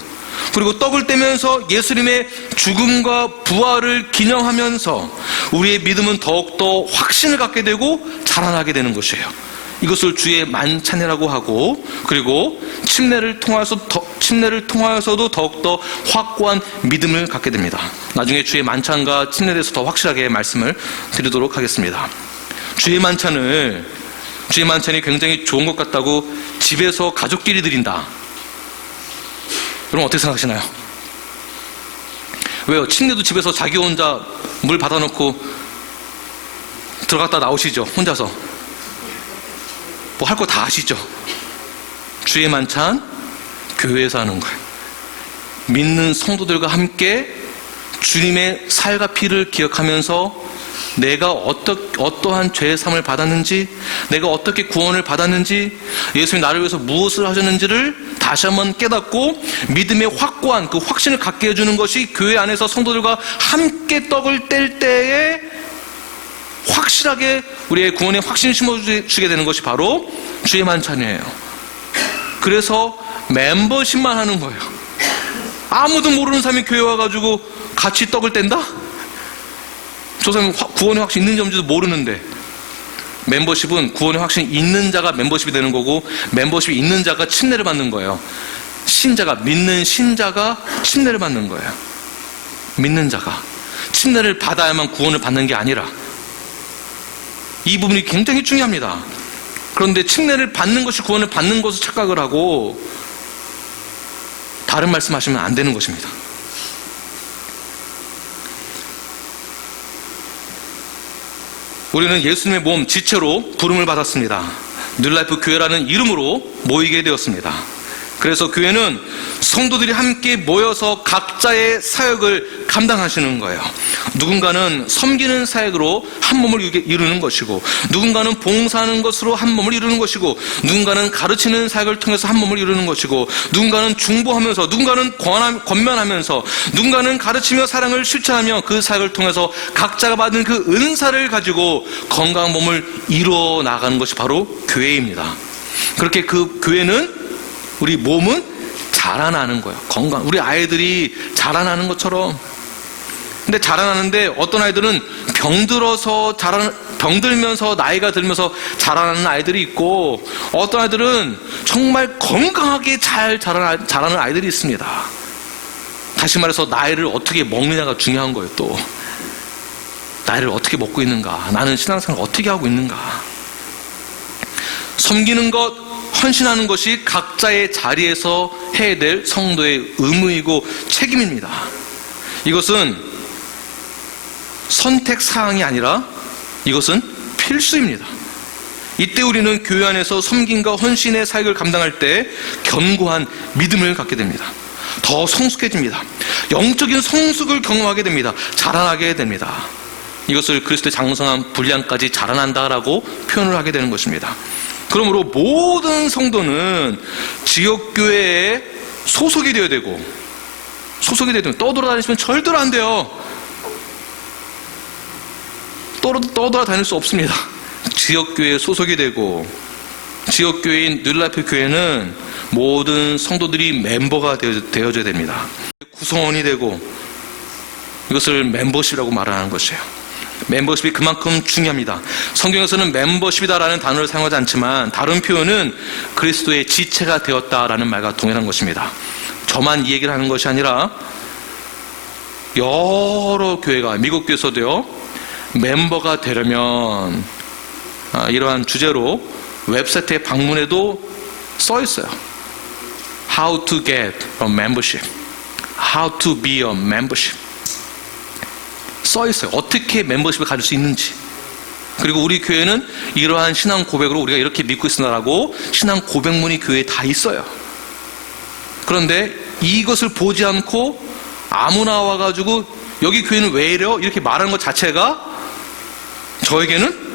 그리고 떡을 떼면서 예수님의 죽음과 부활을 기념하면서 우리의 믿음은 더욱더 확신을 갖게 되고 자라나게 되는 것이에요. 이것을 주의 만찬이라고 하고, 그리고 침례를 통하여서도 더욱더 확고한 믿음을 갖게 됩니다. 나중에 주의 만찬과 침례에 대해서 더 확실하게 말씀을 드리도록 하겠습니다. 주의 만찬이 굉장히 좋은 것 같다고 집에서 가족끼리 드린다. 여러분 어떻게 생각하시나요? 왜요? 침례도 집에서 자기 혼자 물 받아놓고 들어갔다 나오시죠, 혼자서. 뭐 할 거 다 하시죠. 주의 만찬 교회에서 하는 거예요. 믿는 성도들과 함께 주님의 살과 피를 기억하면서 내가 어떠한 죄의 삶을 받았는지, 내가 어떻게 구원을 받았는지, 예수님이 나를 위해서 무엇을 하셨는지를 다시 한번 깨닫고 믿음의 확고한 그 확신을 갖게 해주는 것이 교회 안에서 성도들과 함께 떡을 뗄 때에 확실하게 우리의 구원의 확신을 심어주게 되는 것이 바로 주의 만찬이에요. 그래서 멤버십만 하는 거예요. 아무도 모르는 사람이 교회 와가지고 같이 떡을 뗀다? 저 사람은 구원의 확신이 있는지 없는지도 모르는데. 멤버십은 구원의 확신이 있는 자가 멤버십이 되는 거고, 멤버십이 있는 자가 침례를 받는 거예요. 믿는 신자가 침례를 받는 거예요. 믿는 자가 침례를 받아야만 구원을 받는 게 아니라, 이 부분이 굉장히 중요합니다. 그런데 침례를 받는 것이 구원을 받는 것을 착각을 하고 다른 말씀하시면 안 되는 것입니다. 우리는 예수님의 몸 지체로 부름을 받았습니다. 뉴라이프 교회라는 이름으로 모이게 되었습니다. 그래서 교회는 성도들이 함께 모여서 각자의 사역을 감당하시는 거예요. 누군가는 섬기는 사역으로 한 몸을 이루는 것이고, 누군가는 봉사하는 것으로 한 몸을 이루는 것이고, 누군가는 가르치는 사역을 통해서 한 몸을 이루는 것이고, 누군가는 중보하면서, 누군가는 권면하면서, 누군가는 가르치며 사랑을 실천하며 그 사역을 통해서 각자가 받은 그 은사를 가지고 건강한 몸을 이루어 나가는 것이 바로 교회입니다. 그렇게 그 교회는, 우리 몸은 자라나는 거예요. 건강. 우리 아이들이 자라나는 것처럼. 근데 자라나는데 어떤 아이들은 병들면서 나이가 들면서 자라나는 아이들이 있고, 어떤 아이들은 정말 건강하게 잘 자라는 아이들이 있습니다. 다시 말해서 나이를 어떻게 먹느냐가 중요한 거예요. 또 나이를 어떻게 먹고 있는가, 나는 신앙생활을 어떻게 하고 있는가. 섬기는 것, 헌신하는 것이 각자의 자리에서 해야 될 성도의 의무이고 책임입니다. 이것은 선택사항이 아니라 이것은 필수입니다. 이때 우리는 교회 안에서 섬김과 헌신의 사역을 감당할 때 견고한 믿음을 갖게 됩니다. 더 성숙해집니다. 영적인 성숙을 경험하게 됩니다. 자라나게 됩니다. 이것을 그리스도의 장성한 분량까지 자라난다라고 표현을 하게 되는 것입니다. 그러므로 모든 성도는 지역교회에 소속이 되어야 되고, 떠돌아다니시면 절대로 안 돼요. 떠돌아다닐 수 없습니다. 지역교회에 소속이 되고, 지역교회인 뉴라이프 교회는 모든 성도들이 멤버가 되어져야 됩니다. 구성원이 되고 이것을 멤버십이라고 말하는 것이에요. 멤버십이 그만큼 중요합니다. 성경에서는 멤버십이다라는 단어를 사용하지 않지만 다른 표현은 그리스도의 지체가 되었다라는 말과 동일한 것입니다. 저만 이 얘기를 하는 것이 아니라 여러 교회가 미국 교회에서도요, 멤버가 되려면 이러한 주제로 웹사이트에 방문해도 써 있어요. How to get a membership. How to be a membership. 써 있어요. 어떻게 멤버십을 가질 수 있는지. 그리고 우리 교회는 이러한 신앙 고백으로 우리가 이렇게 믿고 있으나라고 신앙 고백문이 교회에 다 있어요. 그런데 이것을 보지 않고 아무나 와가지고 여기 교회는 왜 이래요? 이렇게 말하는 것 자체가 저에게는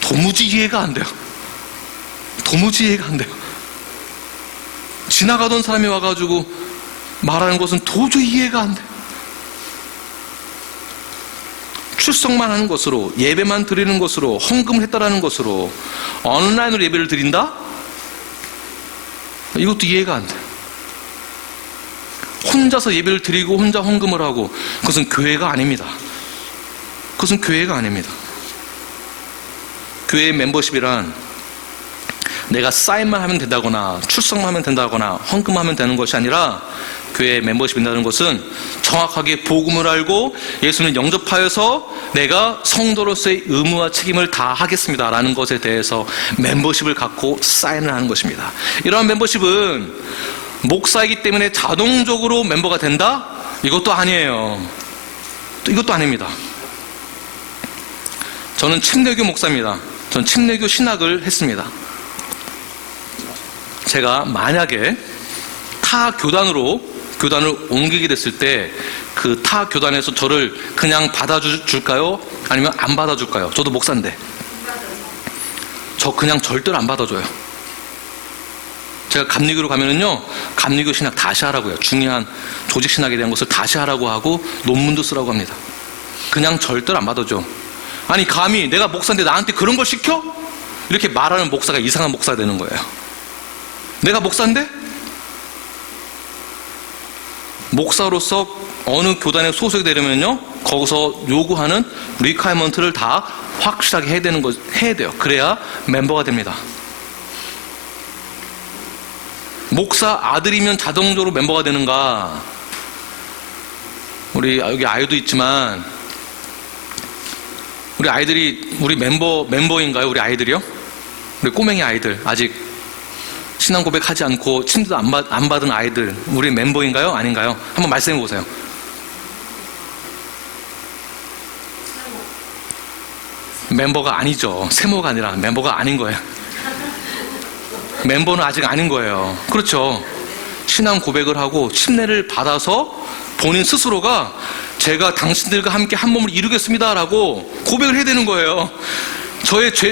도무지 이해가 안 돼요. 도무지 이해가 안 돼요. 지나가던 사람이 와가지고 말하는 것은 도저히 이해가 안 돼요. 출석만 하는 것으로, 예배만 드리는 것으로, 헌금을 했다라는 것으로 온라인으로 예배를 드린다? 이것도 이해가 안 돼요. 혼자서 예배를 드리고 혼자 헌금을 하고, 그것은 교회가 아닙니다. 그것은 교회가 아닙니다. 교회의 멤버십이란 내가 사인만 하면 된다거나 출석만 하면 된다거나 헌금하면 되는 것이 아니라, 교회의 멤버십이라는 것은 정확하게 복음을 알고 예수를 영접하여서 내가 성도로서의 의무와 책임을 다하겠습니다 라는 것에 대해서 멤버십을 갖고 사인을 하는 것입니다. 이러한 멤버십은 목사이기 때문에 자동적으로 멤버가 된다? 이것도 아니에요. 이것도 아닙니다. 저는 침례교 목사입니다. 저는 침례교 신학을 했습니다. 제가 만약에 타 교단을 옮기게 됐을 때 그 타 교단에서 저를 그냥 받아줄까요? 아니면 안 받아줄까요? 저도 목사인데 저 그냥 절대로 안 받아줘요. 제가 감리교로 가면은요, 감리교 신학 다시 하라고요. 중요한 조직 신학에 대한 것을 다시 하라고 하고 논문도 쓰라고 합니다. 그냥 절대로 안 받아줘. 아니 감히 내가 목사인데 나한테 그런 걸 시켜? 이렇게 말하는 목사가 이상한 목사가 되는 거예요. 내가 목사인데? 목사로서 어느 교단에 소속이 되려면요, 거기서 요구하는 리퀘어먼트를 다 확실하게 해야 돼요. 그래야 멤버가 됩니다. 목사 아들이면 자동적으로 멤버가 되는가? 우리 여기 아이도 있지만 우리 아이들이 우리 멤버인가요? 우리 아이들이요? 우리 꼬맹이 아이들, 아직 신앙 고백하지 않고 침대도 안 받은 아이들, 우리 멤버인가요? 아닌가요? 한번 말씀해 보세요. 멤버가 아니죠. 세모가 아니라 멤버가 아닌 거예요. 멤버는 아직 아닌 거예요. 그렇죠. 신앙 고백을 하고 침례를 받아서 본인 스스로가 제가 당신들과 함께 한 몸을 이루겠습니다라고 고백을 해야 되는 거예요.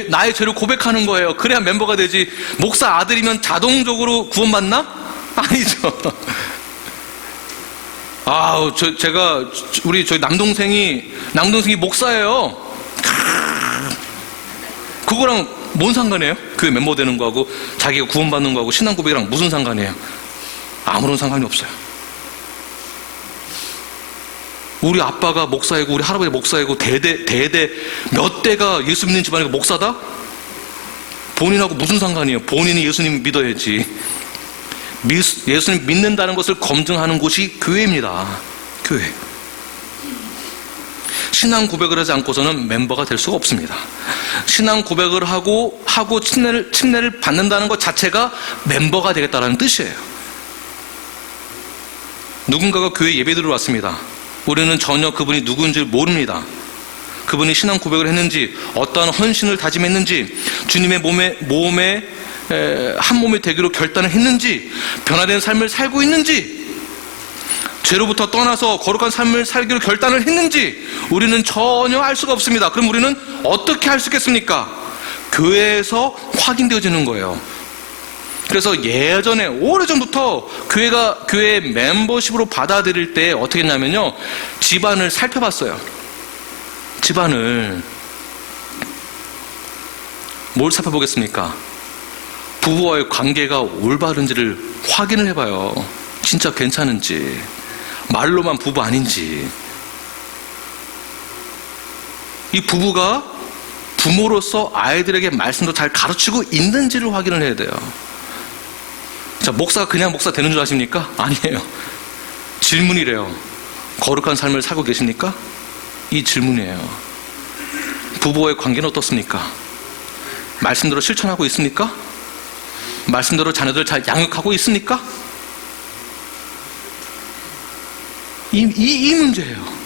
나의 죄를 고백하는 거예요. 그래야 멤버가 되지. 목사 아들이면 자동적으로 구원받나? 아니죠. 저희 남동생이 목사예요. 그거랑 뭔 상관이에요? 교회 멤버 되는 거하고 자기가 구원받는 거하고 신앙 고백이랑 무슨 상관이에요? 아무런 상관이 없어요. 우리 아빠가 목사이고 우리 할아버지 목사이고 대대 몇 대가 예수 믿는 집안이고 목사다? 본인하고 무슨 상관이에요? 본인이 예수님 믿어야지. 예수님 믿는다는 것을 검증하는 곳이 교회입니다. 교회. 신앙 고백을 하지 않고서는 멤버가 될 수가 없습니다. 신앙 고백을 하고 침례를 받는다는 것 자체가 멤버가 되겠다는 뜻이에요. 누군가가 교회 예배 들어왔습니다. 우리는 전혀 그분이 누구인지 모릅니다. 그분이 신앙 고백을 했는지, 어떠한 헌신을 다짐했는지, 주님의 몸에 한 몸이 되기로 결단을 했는지, 변화된 삶을 살고 있는지, 죄로부터 떠나서 거룩한 삶을 살기로 결단을 했는지 우리는 전혀 알 수가 없습니다. 그럼 우리는 어떻게 할 수 있겠습니까? 교회에서 확인되어지는 거예요. 그래서 예전에 오래전부터 교회 멤버십으로 받아들일 때 어떻게 했냐면요, 집안을 살펴봤어요. 집안을 뭘 살펴보겠습니까? 부부와의 관계가 올바른지를 확인을 해봐요. 진짜 괜찮은지, 말로만 부부 아닌지. 이 부부가 부모로서 아이들에게 말씀도 잘 가르치고 있는지를 확인을 해야 돼요. 자, 목사가 그냥 목사 되는 줄 아십니까? 아니에요. 질문이래요. 거룩한 삶을 살고 계십니까? 이 질문이에요. 부부와의 관계는 어떻습니까? 말씀대로 실천하고 있습니까? 말씀대로 자녀들 잘 양육하고 있습니까? 이 문제예요.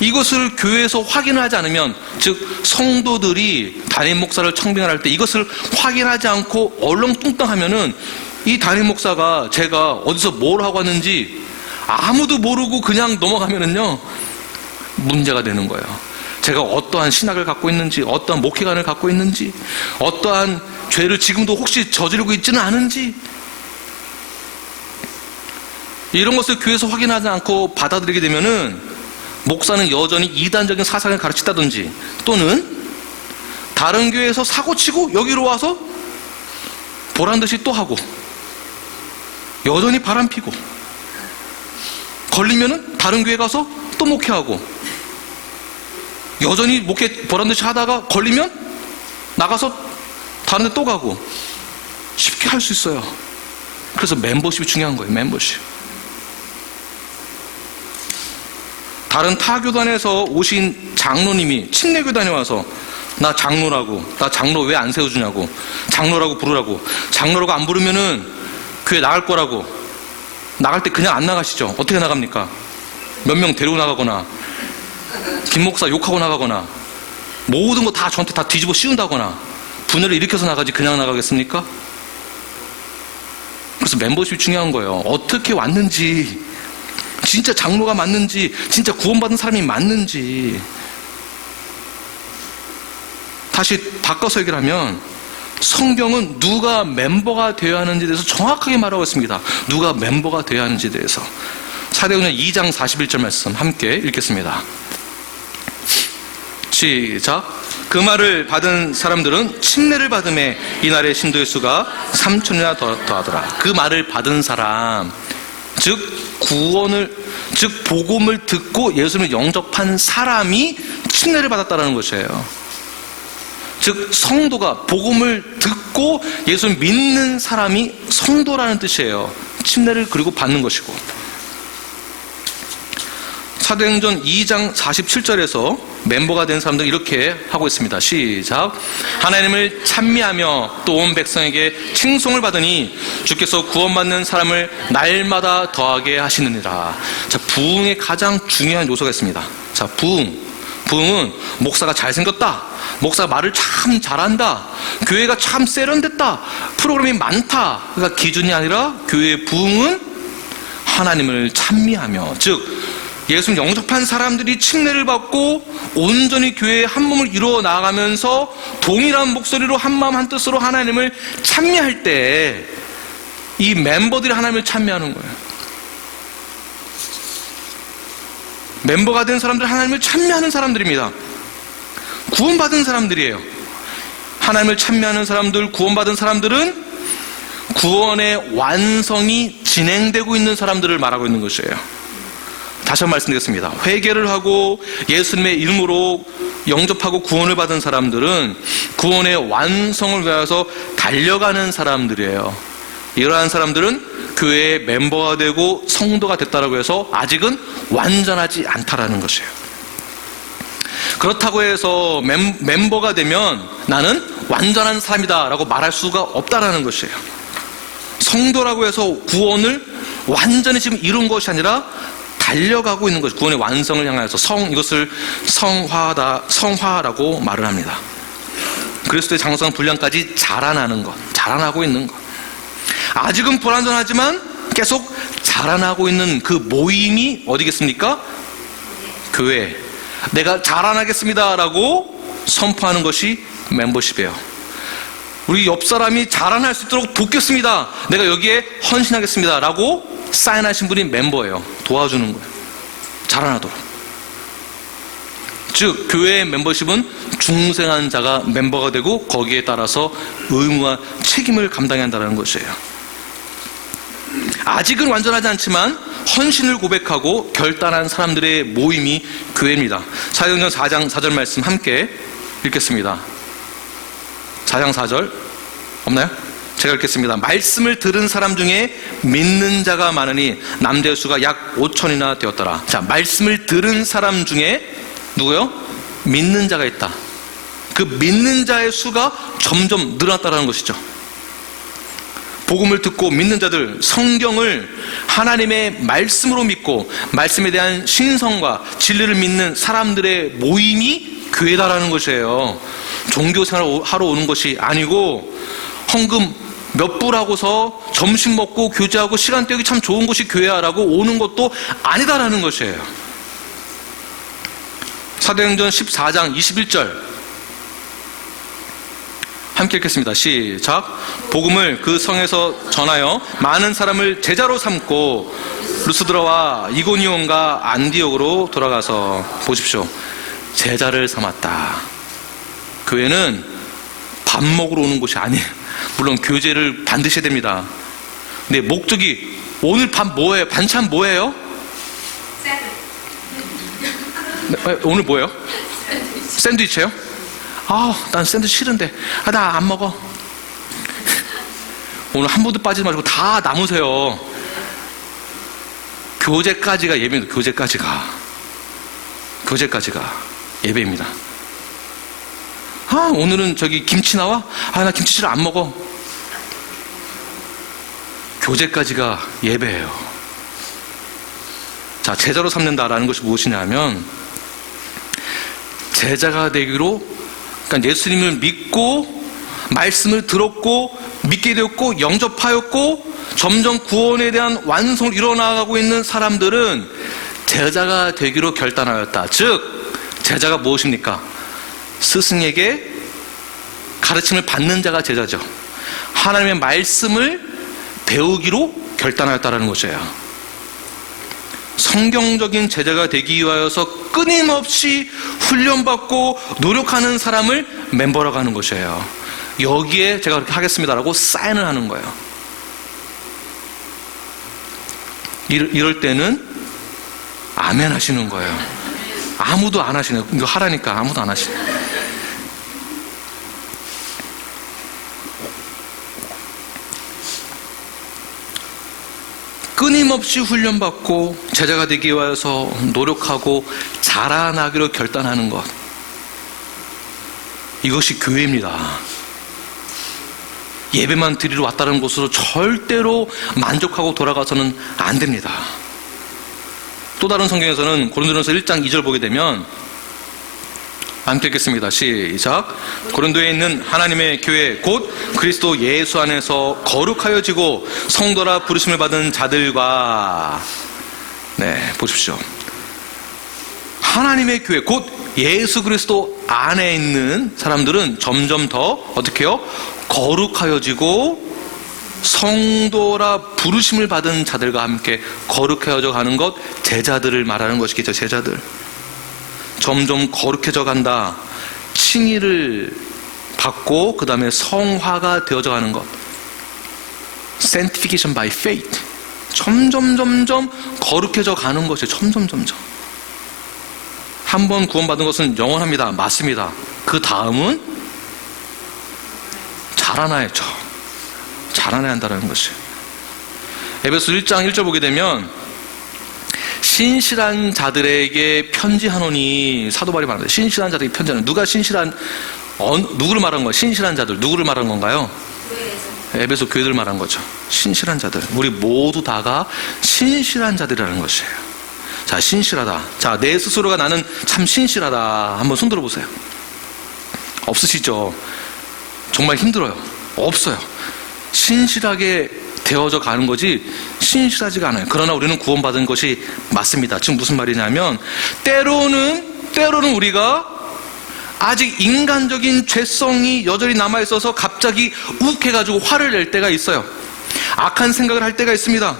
이것을 교회에서 확인을 하지 않으면, 즉 성도들이 담임 목사를 청빙할 때 이것을 확인하지 않고 얼렁뚱땅하면은 이 담임 목사가 제가 어디서 뭘 하고 왔는지 아무도 모르고 그냥 넘어가면은요, 문제가 되는 거예요. 제가 어떠한 신학을 갖고 있는지, 어떠한 목회관을 갖고 있는지, 어떠한 죄를 지금도 혹시 저지르고 있지는 않은지, 이런 것을 교회에서 확인하지 않고 받아들이게 되면은 목사는 여전히 이단적인 사상을 가르친다든지, 또는 다른 교회에서 사고치고 여기로 와서 보란듯이 또 하고, 여전히 바람피고, 걸리면은 다른 교회 가서 또 목회하고, 여전히 목회 보란듯이 하다가 걸리면 나가서 다른 데 또 가고, 쉽게 할 수 있어요. 그래서 멤버십이 중요한 거예요. 멤버십. 다른 타교단에서 오신 장로님이 침례교단에 와서 나 장로라고, 나 장로 왜 안 세워주냐고, 장로라고 부르라고, 장로라고 안 부르면은 교회 나갈 거라고, 나갈 때 그냥 안 나가시죠? 어떻게 나갑니까? 몇 명 데리고 나가거나, 김 목사 욕하고 나가거나, 모든 거 다 저한테 다 뒤집어 씌운다거나, 분열을 일으켜서 나가지 그냥 나가겠습니까? 그래서 멤버십이 중요한 거예요. 어떻게 왔는지, 진짜 장로가 맞는지, 진짜 구원받은 사람이 맞는지. 다시 바꿔서 얘기를 하면, 성경은 누가 멤버가 되어야 하는지에 대해서 정확하게 말하고 있습니다. 누가 멤버가 되어야 하는지에 대해서. 사도행전 2장 41절 말씀 함께 읽겠습니다. 시작. 그 말을 받은 사람들은 침례를 받음에 이날의 신도의 수가 3,000이나 더하더라. 그 말을 받은 사람, 즉 복음을 듣고 예수님을 영접한 사람이 침례를 받았다는 것이에요. 즉 성도가 복음을 듣고 예수를 믿는 사람이 성도라는 뜻이에요. 침례를 그리고 받는 것이고. 사도행전 2장 47절에서 멤버가 된 사람들은 이렇게 하고 있습니다. 시작. 하나님을 찬미하며 또 온 백성에게 칭송을 받으니 주께서 구원받는 사람을 날마다 더하게 하시느니라. 자, 부흥의 가장 중요한 요소가 있습니다. 자, 부흥은 목사가 잘생겼다, 목사가 말을 참 잘한다, 교회가 참 세련됐다, 프로그램이 많다, 그러니까 기준이 아니라 교회의 부흥은 하나님을 찬미하며, 즉 예수님 영접한 사람들이 침례를 받고 온전히 교회의 한 몸을 이루어 나아가면서 동일한 목소리로 한마음 한뜻으로 하나님을 찬미할 때 이 멤버들이 하나님을 찬미하는 거예요. 멤버가 된 사람들은 하나님을 찬미하는 사람들입니다. 구원받은 사람들이에요. 하나님을 찬미하는 사람들, 구원받은 사람들은 구원의 완성이 진행되고 있는 사람들을 말하고 있는 것이에요. 다시 한번 말씀드리겠습니다. 회개를 하고 예수님의 이름으로 영접하고 구원을 받은 사람들은 구원의 완성을 위해서 달려가는 사람들이에요. 이러한 사람들은 교회의 멤버가 되고 성도가 됐다고 해서 아직은 완전하지 않다라는 것이에요. 그렇다고 해서 멤버가 되면 나는 완전한 사람이다 라고 말할 수가 없다라는 것이에요. 성도라고 해서 구원을 완전히 지금 이룬 것이 아니라 달려가고 있는 것이, 구원의 완성을 향하여서 이것을 성화라고 말을 합니다. 그리스도의 장성한 분량까지 자라나고 있는 것. 아직은 불완전하지만 계속 자라나고 있는 그 모임이 어디겠습니까? 교회. 내가 자라나겠습니다라고 선포하는 것이 멤버십이에요. 우리 옆 사람이 자라날 수 있도록 돕겠습니다, 내가 여기에 헌신하겠습니다라고 사인하신 분이 멤버예요. 도와주는 거예요. 자라나도록. 즉 교회의 멤버십은 중생한 자가 멤버가 되고 거기에 따라서 의무와 책임을 감당해야 한다는 것이에요. 아직은 완전하지 않지만 헌신을 고백하고 결단한 사람들의 모임이 교회입니다. 사도행전 4장 4절 말씀 함께 읽겠습니다. 4장 4절 없나요? 제가 읽겠습니다. 말씀을 들은 사람 중에 믿는 자가 많으니 남자의 수가 약 5천이나 되었더라. 자, 말씀을 들은 사람 중에 누구요? 믿는 자가 있다. 그 믿는 자의 수가 점점 늘어났다는 것이죠. 복음을 듣고 믿는 자들, 성경을 하나님의 말씀으로 믿고 말씀에 대한 신성과 진리를 믿는 사람들의 모임이 교회다라는 것이에요. 종교 생활을 하러 오는 것이 아니고 헌금 몇 불 하고서 점심 먹고 교제하고 시간 때우기 참 좋은 곳이 교회야라고 오는 것도 아니다라는 것이에요. 사도행전 14장 21절 함께 읽겠습니다. 시작. 복음을 그 성에서 전하여 많은 사람을 제자로 삼고 루스드라와 이고니온과 안디옥으로 돌아가서 보십시오. 제자를 삼았다. 교회는 밥 먹으러 오는 곳이 아니에요. 물론 교제를 반드시 해야 됩니다. 근데 목적이 오늘 밥 뭐예요? 반찬 뭐예요? 오늘 뭐예요? 샌드위치예요? 난 샌드위치 싫은데. 나 안 먹어. 오늘 한 번도 빠지지 말고 다 남으세요. 교제까지가 예배입니다. 교제까지가 예배입니다. 오늘은 저기 김치 나와? 나 김치 싫어, 안 먹어. 교제까지가 예배예요. 자, 제자로 삼는다라는 것이 무엇이냐면 제자가 되기로, 그러니까 예수님을 믿고 말씀을 들었고 믿게 되었고 영접하였고 점점 구원에 대한 완성을 이뤄나가고 있는 사람들은 제자가 되기로 결단하였다. 즉 제자가 무엇입니까? 스승에게 가르침을 받는 자가 제자죠. 하나님의 말씀을 배우기로 결단하였다는 것이에요. 성경적인 제자가 되기 위하여서 끊임없이 훈련받고 노력하는 사람을 멤버라고 하는 것이에요. 여기에 제가 그렇게 하겠습니다라고 사인을 하는 거예요. 이럴 때는 아멘 하시는 거예요. 아무도 안 하시네요. 이거 하라니까 아무도 안 하시네요. 끊임없이 훈련받고 제자가 되기 위해서 노력하고 자라나기로 결단하는 것, 이것이 교회입니다. 예배만 드리러 왔다는 곳으로 절대로 만족하고 돌아가서는 안 됩니다. 또 다른 성경에서는 고린도전서 1장 2절 보게 되면 함께 읽겠습니다. 시작. 고린도에 있는 하나님의 교회 곧 그리스도 예수 안에서 거룩하여지고 성도라 부르심을 받은 자들과, 보십시오. 하나님의 교회 곧 예수 그리스도 안에 있는 사람들은 점점 더 어떻게 해요? 거룩하여지고 성도라 부르심을 받은 자들과 함께 거룩해져 가는 것, 제자들을 말하는 것이겠죠. 제자들 점점 거룩해져 간다. 칭의를 받고 그 다음에 성화가 되어져 가는 것, Sanctification by faith. 점점 거룩해져 가는 것이 점점 한 번 구원받은 것은 영원합니다. 맞습니다. 그 다음은 자라나야죠. 자라나야 한다는 것이에요. 에베소 1장 1절 보게 되면 신실한 자들에게 편지하노니, 사도 바울이 말합니다. 신실한 자들에게 편지하노니. 누가 신실한, 누구를 말한 거예요? 신실한 자들 누구를 말한 건가요? 에베소 교회들 말한 거죠. 신실한 자들, 우리 모두 다가 신실한 자들이라는 것이에요. 자, 신실하다. 자, 내 스스로가 나는 참 신실하다. 한번 손 들어보세요. 없으시죠? 정말 힘들어요. 없어요. 신실하게 되어져 가는 거지 신실하지가 않아요. 그러나 우리는 구원받은 것이 맞습니다. 지금 무슨 말이냐면 때로는 우리가 아직 인간적인 죄성이 여전히 남아있어서 갑자기 욱해가지고 화를 낼 때가 있어요. 악한 생각을 할 때가 있습니다.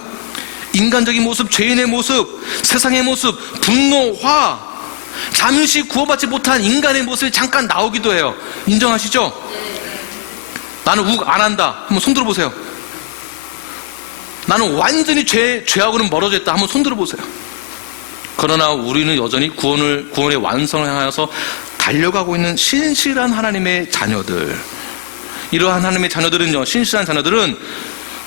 인간적인 모습, 죄인의 모습, 세상의 모습, 분노, 화, 잠시 구원받지 못한 인간의 모습이 잠깐 나오기도 해요. 인정하시죠? 나는 욱 안 한다. 한번 손 들어보세요. 나는 완전히 죄하고는 멀어져 있다. 한번 손 들어보세요. 그러나 우리는 여전히 구원의 완성을 향하여서 달려가고 있는 신실한 하나님의 자녀들. 이러한 하나님의 자녀들은요, 신실한 자녀들은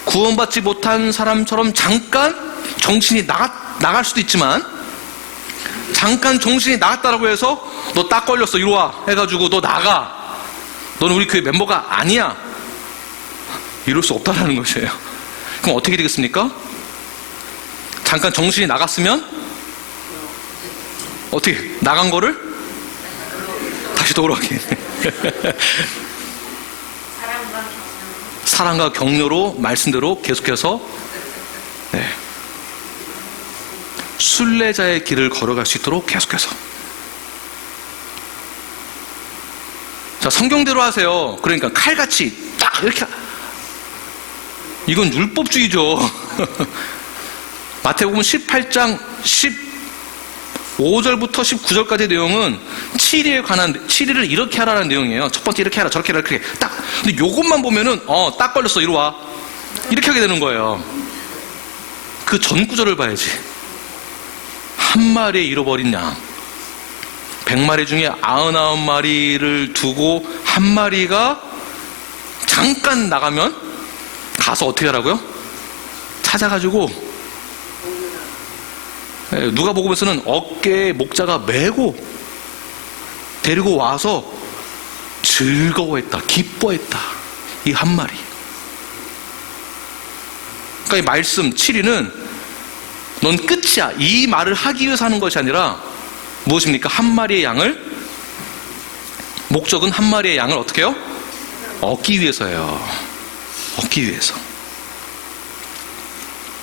구원받지 못한 사람처럼 잠깐 정신이 나갈 수도 있지만, 잠깐 정신이 나갔다라고 해서 너 딱 걸렸어 이리 와 해가지고 너 나가, 너는 우리 교회 멤버가 아니야, 이럴 수 없다라는 것이에요. 그럼 어떻게 되겠습니까? 잠깐 정신이 나갔으면 어떻게 나간 거를 다시 돌아오게 사랑과 격려로 말씀대로 계속해서 순례자의 길을 걸어갈 수 있도록 계속해서. 자, 성경대로 하세요. 그러니까 칼같이 딱 이렇게. 이건 율법주의죠. 마태복음 18장 15절부터 19절까지의 내용은 치리를 이렇게 하라는 내용이에요. 첫 번째 이렇게 하라, 저렇게 하라, 이렇게 딱. 근데 요것만 보면은 딱 걸렸어 이리 와 이렇게 하게 되는 거예요. 그 전 구절을 봐야지. 한 마리의 잃어버린 양, 100마리 중에 99마리를 두고 한 마리가 잠깐 나가면 가서 어떻게 하라고요? 찾아가지고, 누가복음에서는 어깨에 목자가 메고 데리고 와서 즐거워했다, 기뻐했다, 이 한 마리. 그러니까 이 말씀 7위는 넌 끝이야, 이 말을 하기 위해서 하는 것이 아니라 무엇입니까? 한 마리의 양을, 목적은 한 마리의 양을 어떻게 해요? 얻기 위해서예요. 얻기 위해서.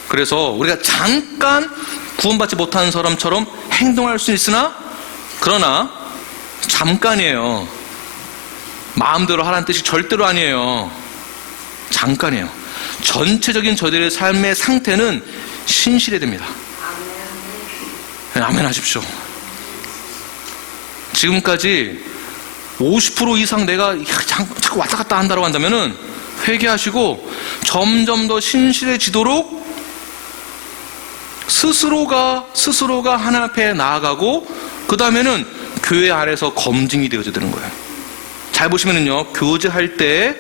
그래서 우리가 잠깐 구원받지 못하는 사람처럼 행동할 수 있으나, 그러나 잠깐이에요. 마음대로 하라는 뜻이 절대로 아니에요. 잠깐이에요. 전체적인 저들의 삶의 상태는 신실해야 됩니다. 아멘 하십시오. 지금까지 50% 이상 내가 자꾸 왔다 갔다 한다고 한다면은 회개하시고 점점 더 신실해지도록 스스로가 하나님 앞에 나아가고, 그 다음에는 교회 안에서 검증이 되어져야 되는 거예요. 잘 보시면은요, 교제할 때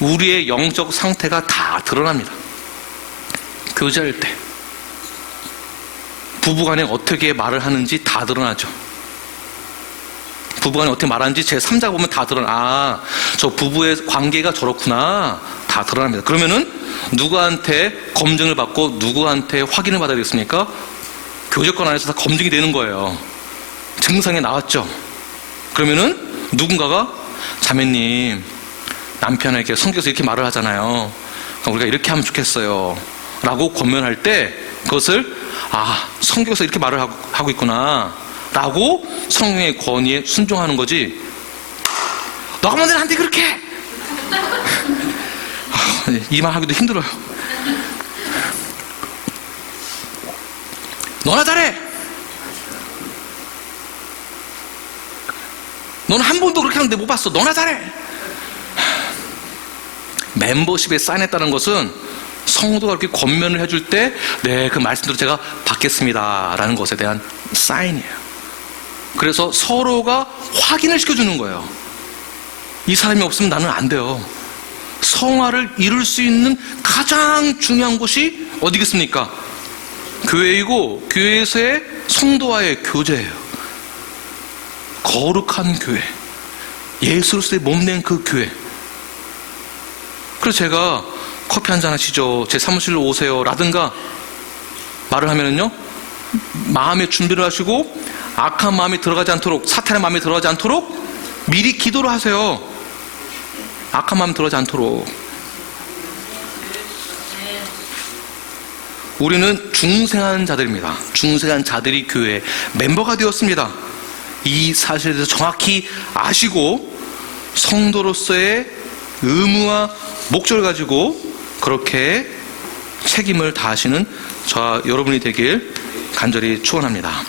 우리의 영적 상태가 다 드러납니다. 교제할 때 부부간에 어떻게 말을 하는지 다 드러나죠. 부부간에 어떻게 말하는지 제3자 보면 다 드러나. 저 부부의 관계가 저렇구나, 다 드러납니다. 그러면은 누구한테 검증을 받고 누구한테 확인을 받아야 되겠습니까? 교제권 안에서 다 검증이 되는 거예요. 증상이 나왔죠. 그러면은 누군가가 자매님, 남편에게 성경에서 이렇게 말을 하잖아요, 그럼 우리가 이렇게 하면 좋겠어요 라고 권면할 때, 그것을 성경에서 이렇게 말을 하고 있구나 라고 성령의 권위에 순종하는 거지, 너가 먼저 나한테 그렇게 해! 이 말 하기도 힘들어요. 너나 잘해! 너는 한 번도 그렇게 하는데 못 봤어. 너나 잘해! 멤버십에 사인했다는 것은 성도가 그렇게 권면을 해줄 때, 네, 그 말씀대로 제가 받겠습니다 라는 것에 대한 사인이에요. 그래서 서로가 확인을 시켜주는 거예요. 이 사람이 없으면 나는 안 돼요. 성화를 이룰 수 있는 가장 중요한 곳이 어디겠습니까? 교회이고, 교회에서의 성도와의 교제예요. 거룩한 교회, 예수로서의 몸낸 그 교회. 그래서 제가 커피 한잔 하시죠, 제 사무실로 오세요 라든가 말을 하면은요, 마음의 준비를 하시고 악한 마음이 들어가지 않도록, 사탄의 마음이 들어가지 않도록 미리 기도를 하세요. 악한 마음 들어가지 않도록. 우리는 중생한 자들입니다. 중생한 자들이 교회 멤버가 되었습니다. 이 사실에 대해서 정확히 아시고 성도로서의 의무와 목적을 가지고 그렇게 책임을 다하시는 저와 여러분이 되길 간절히 축원합니다.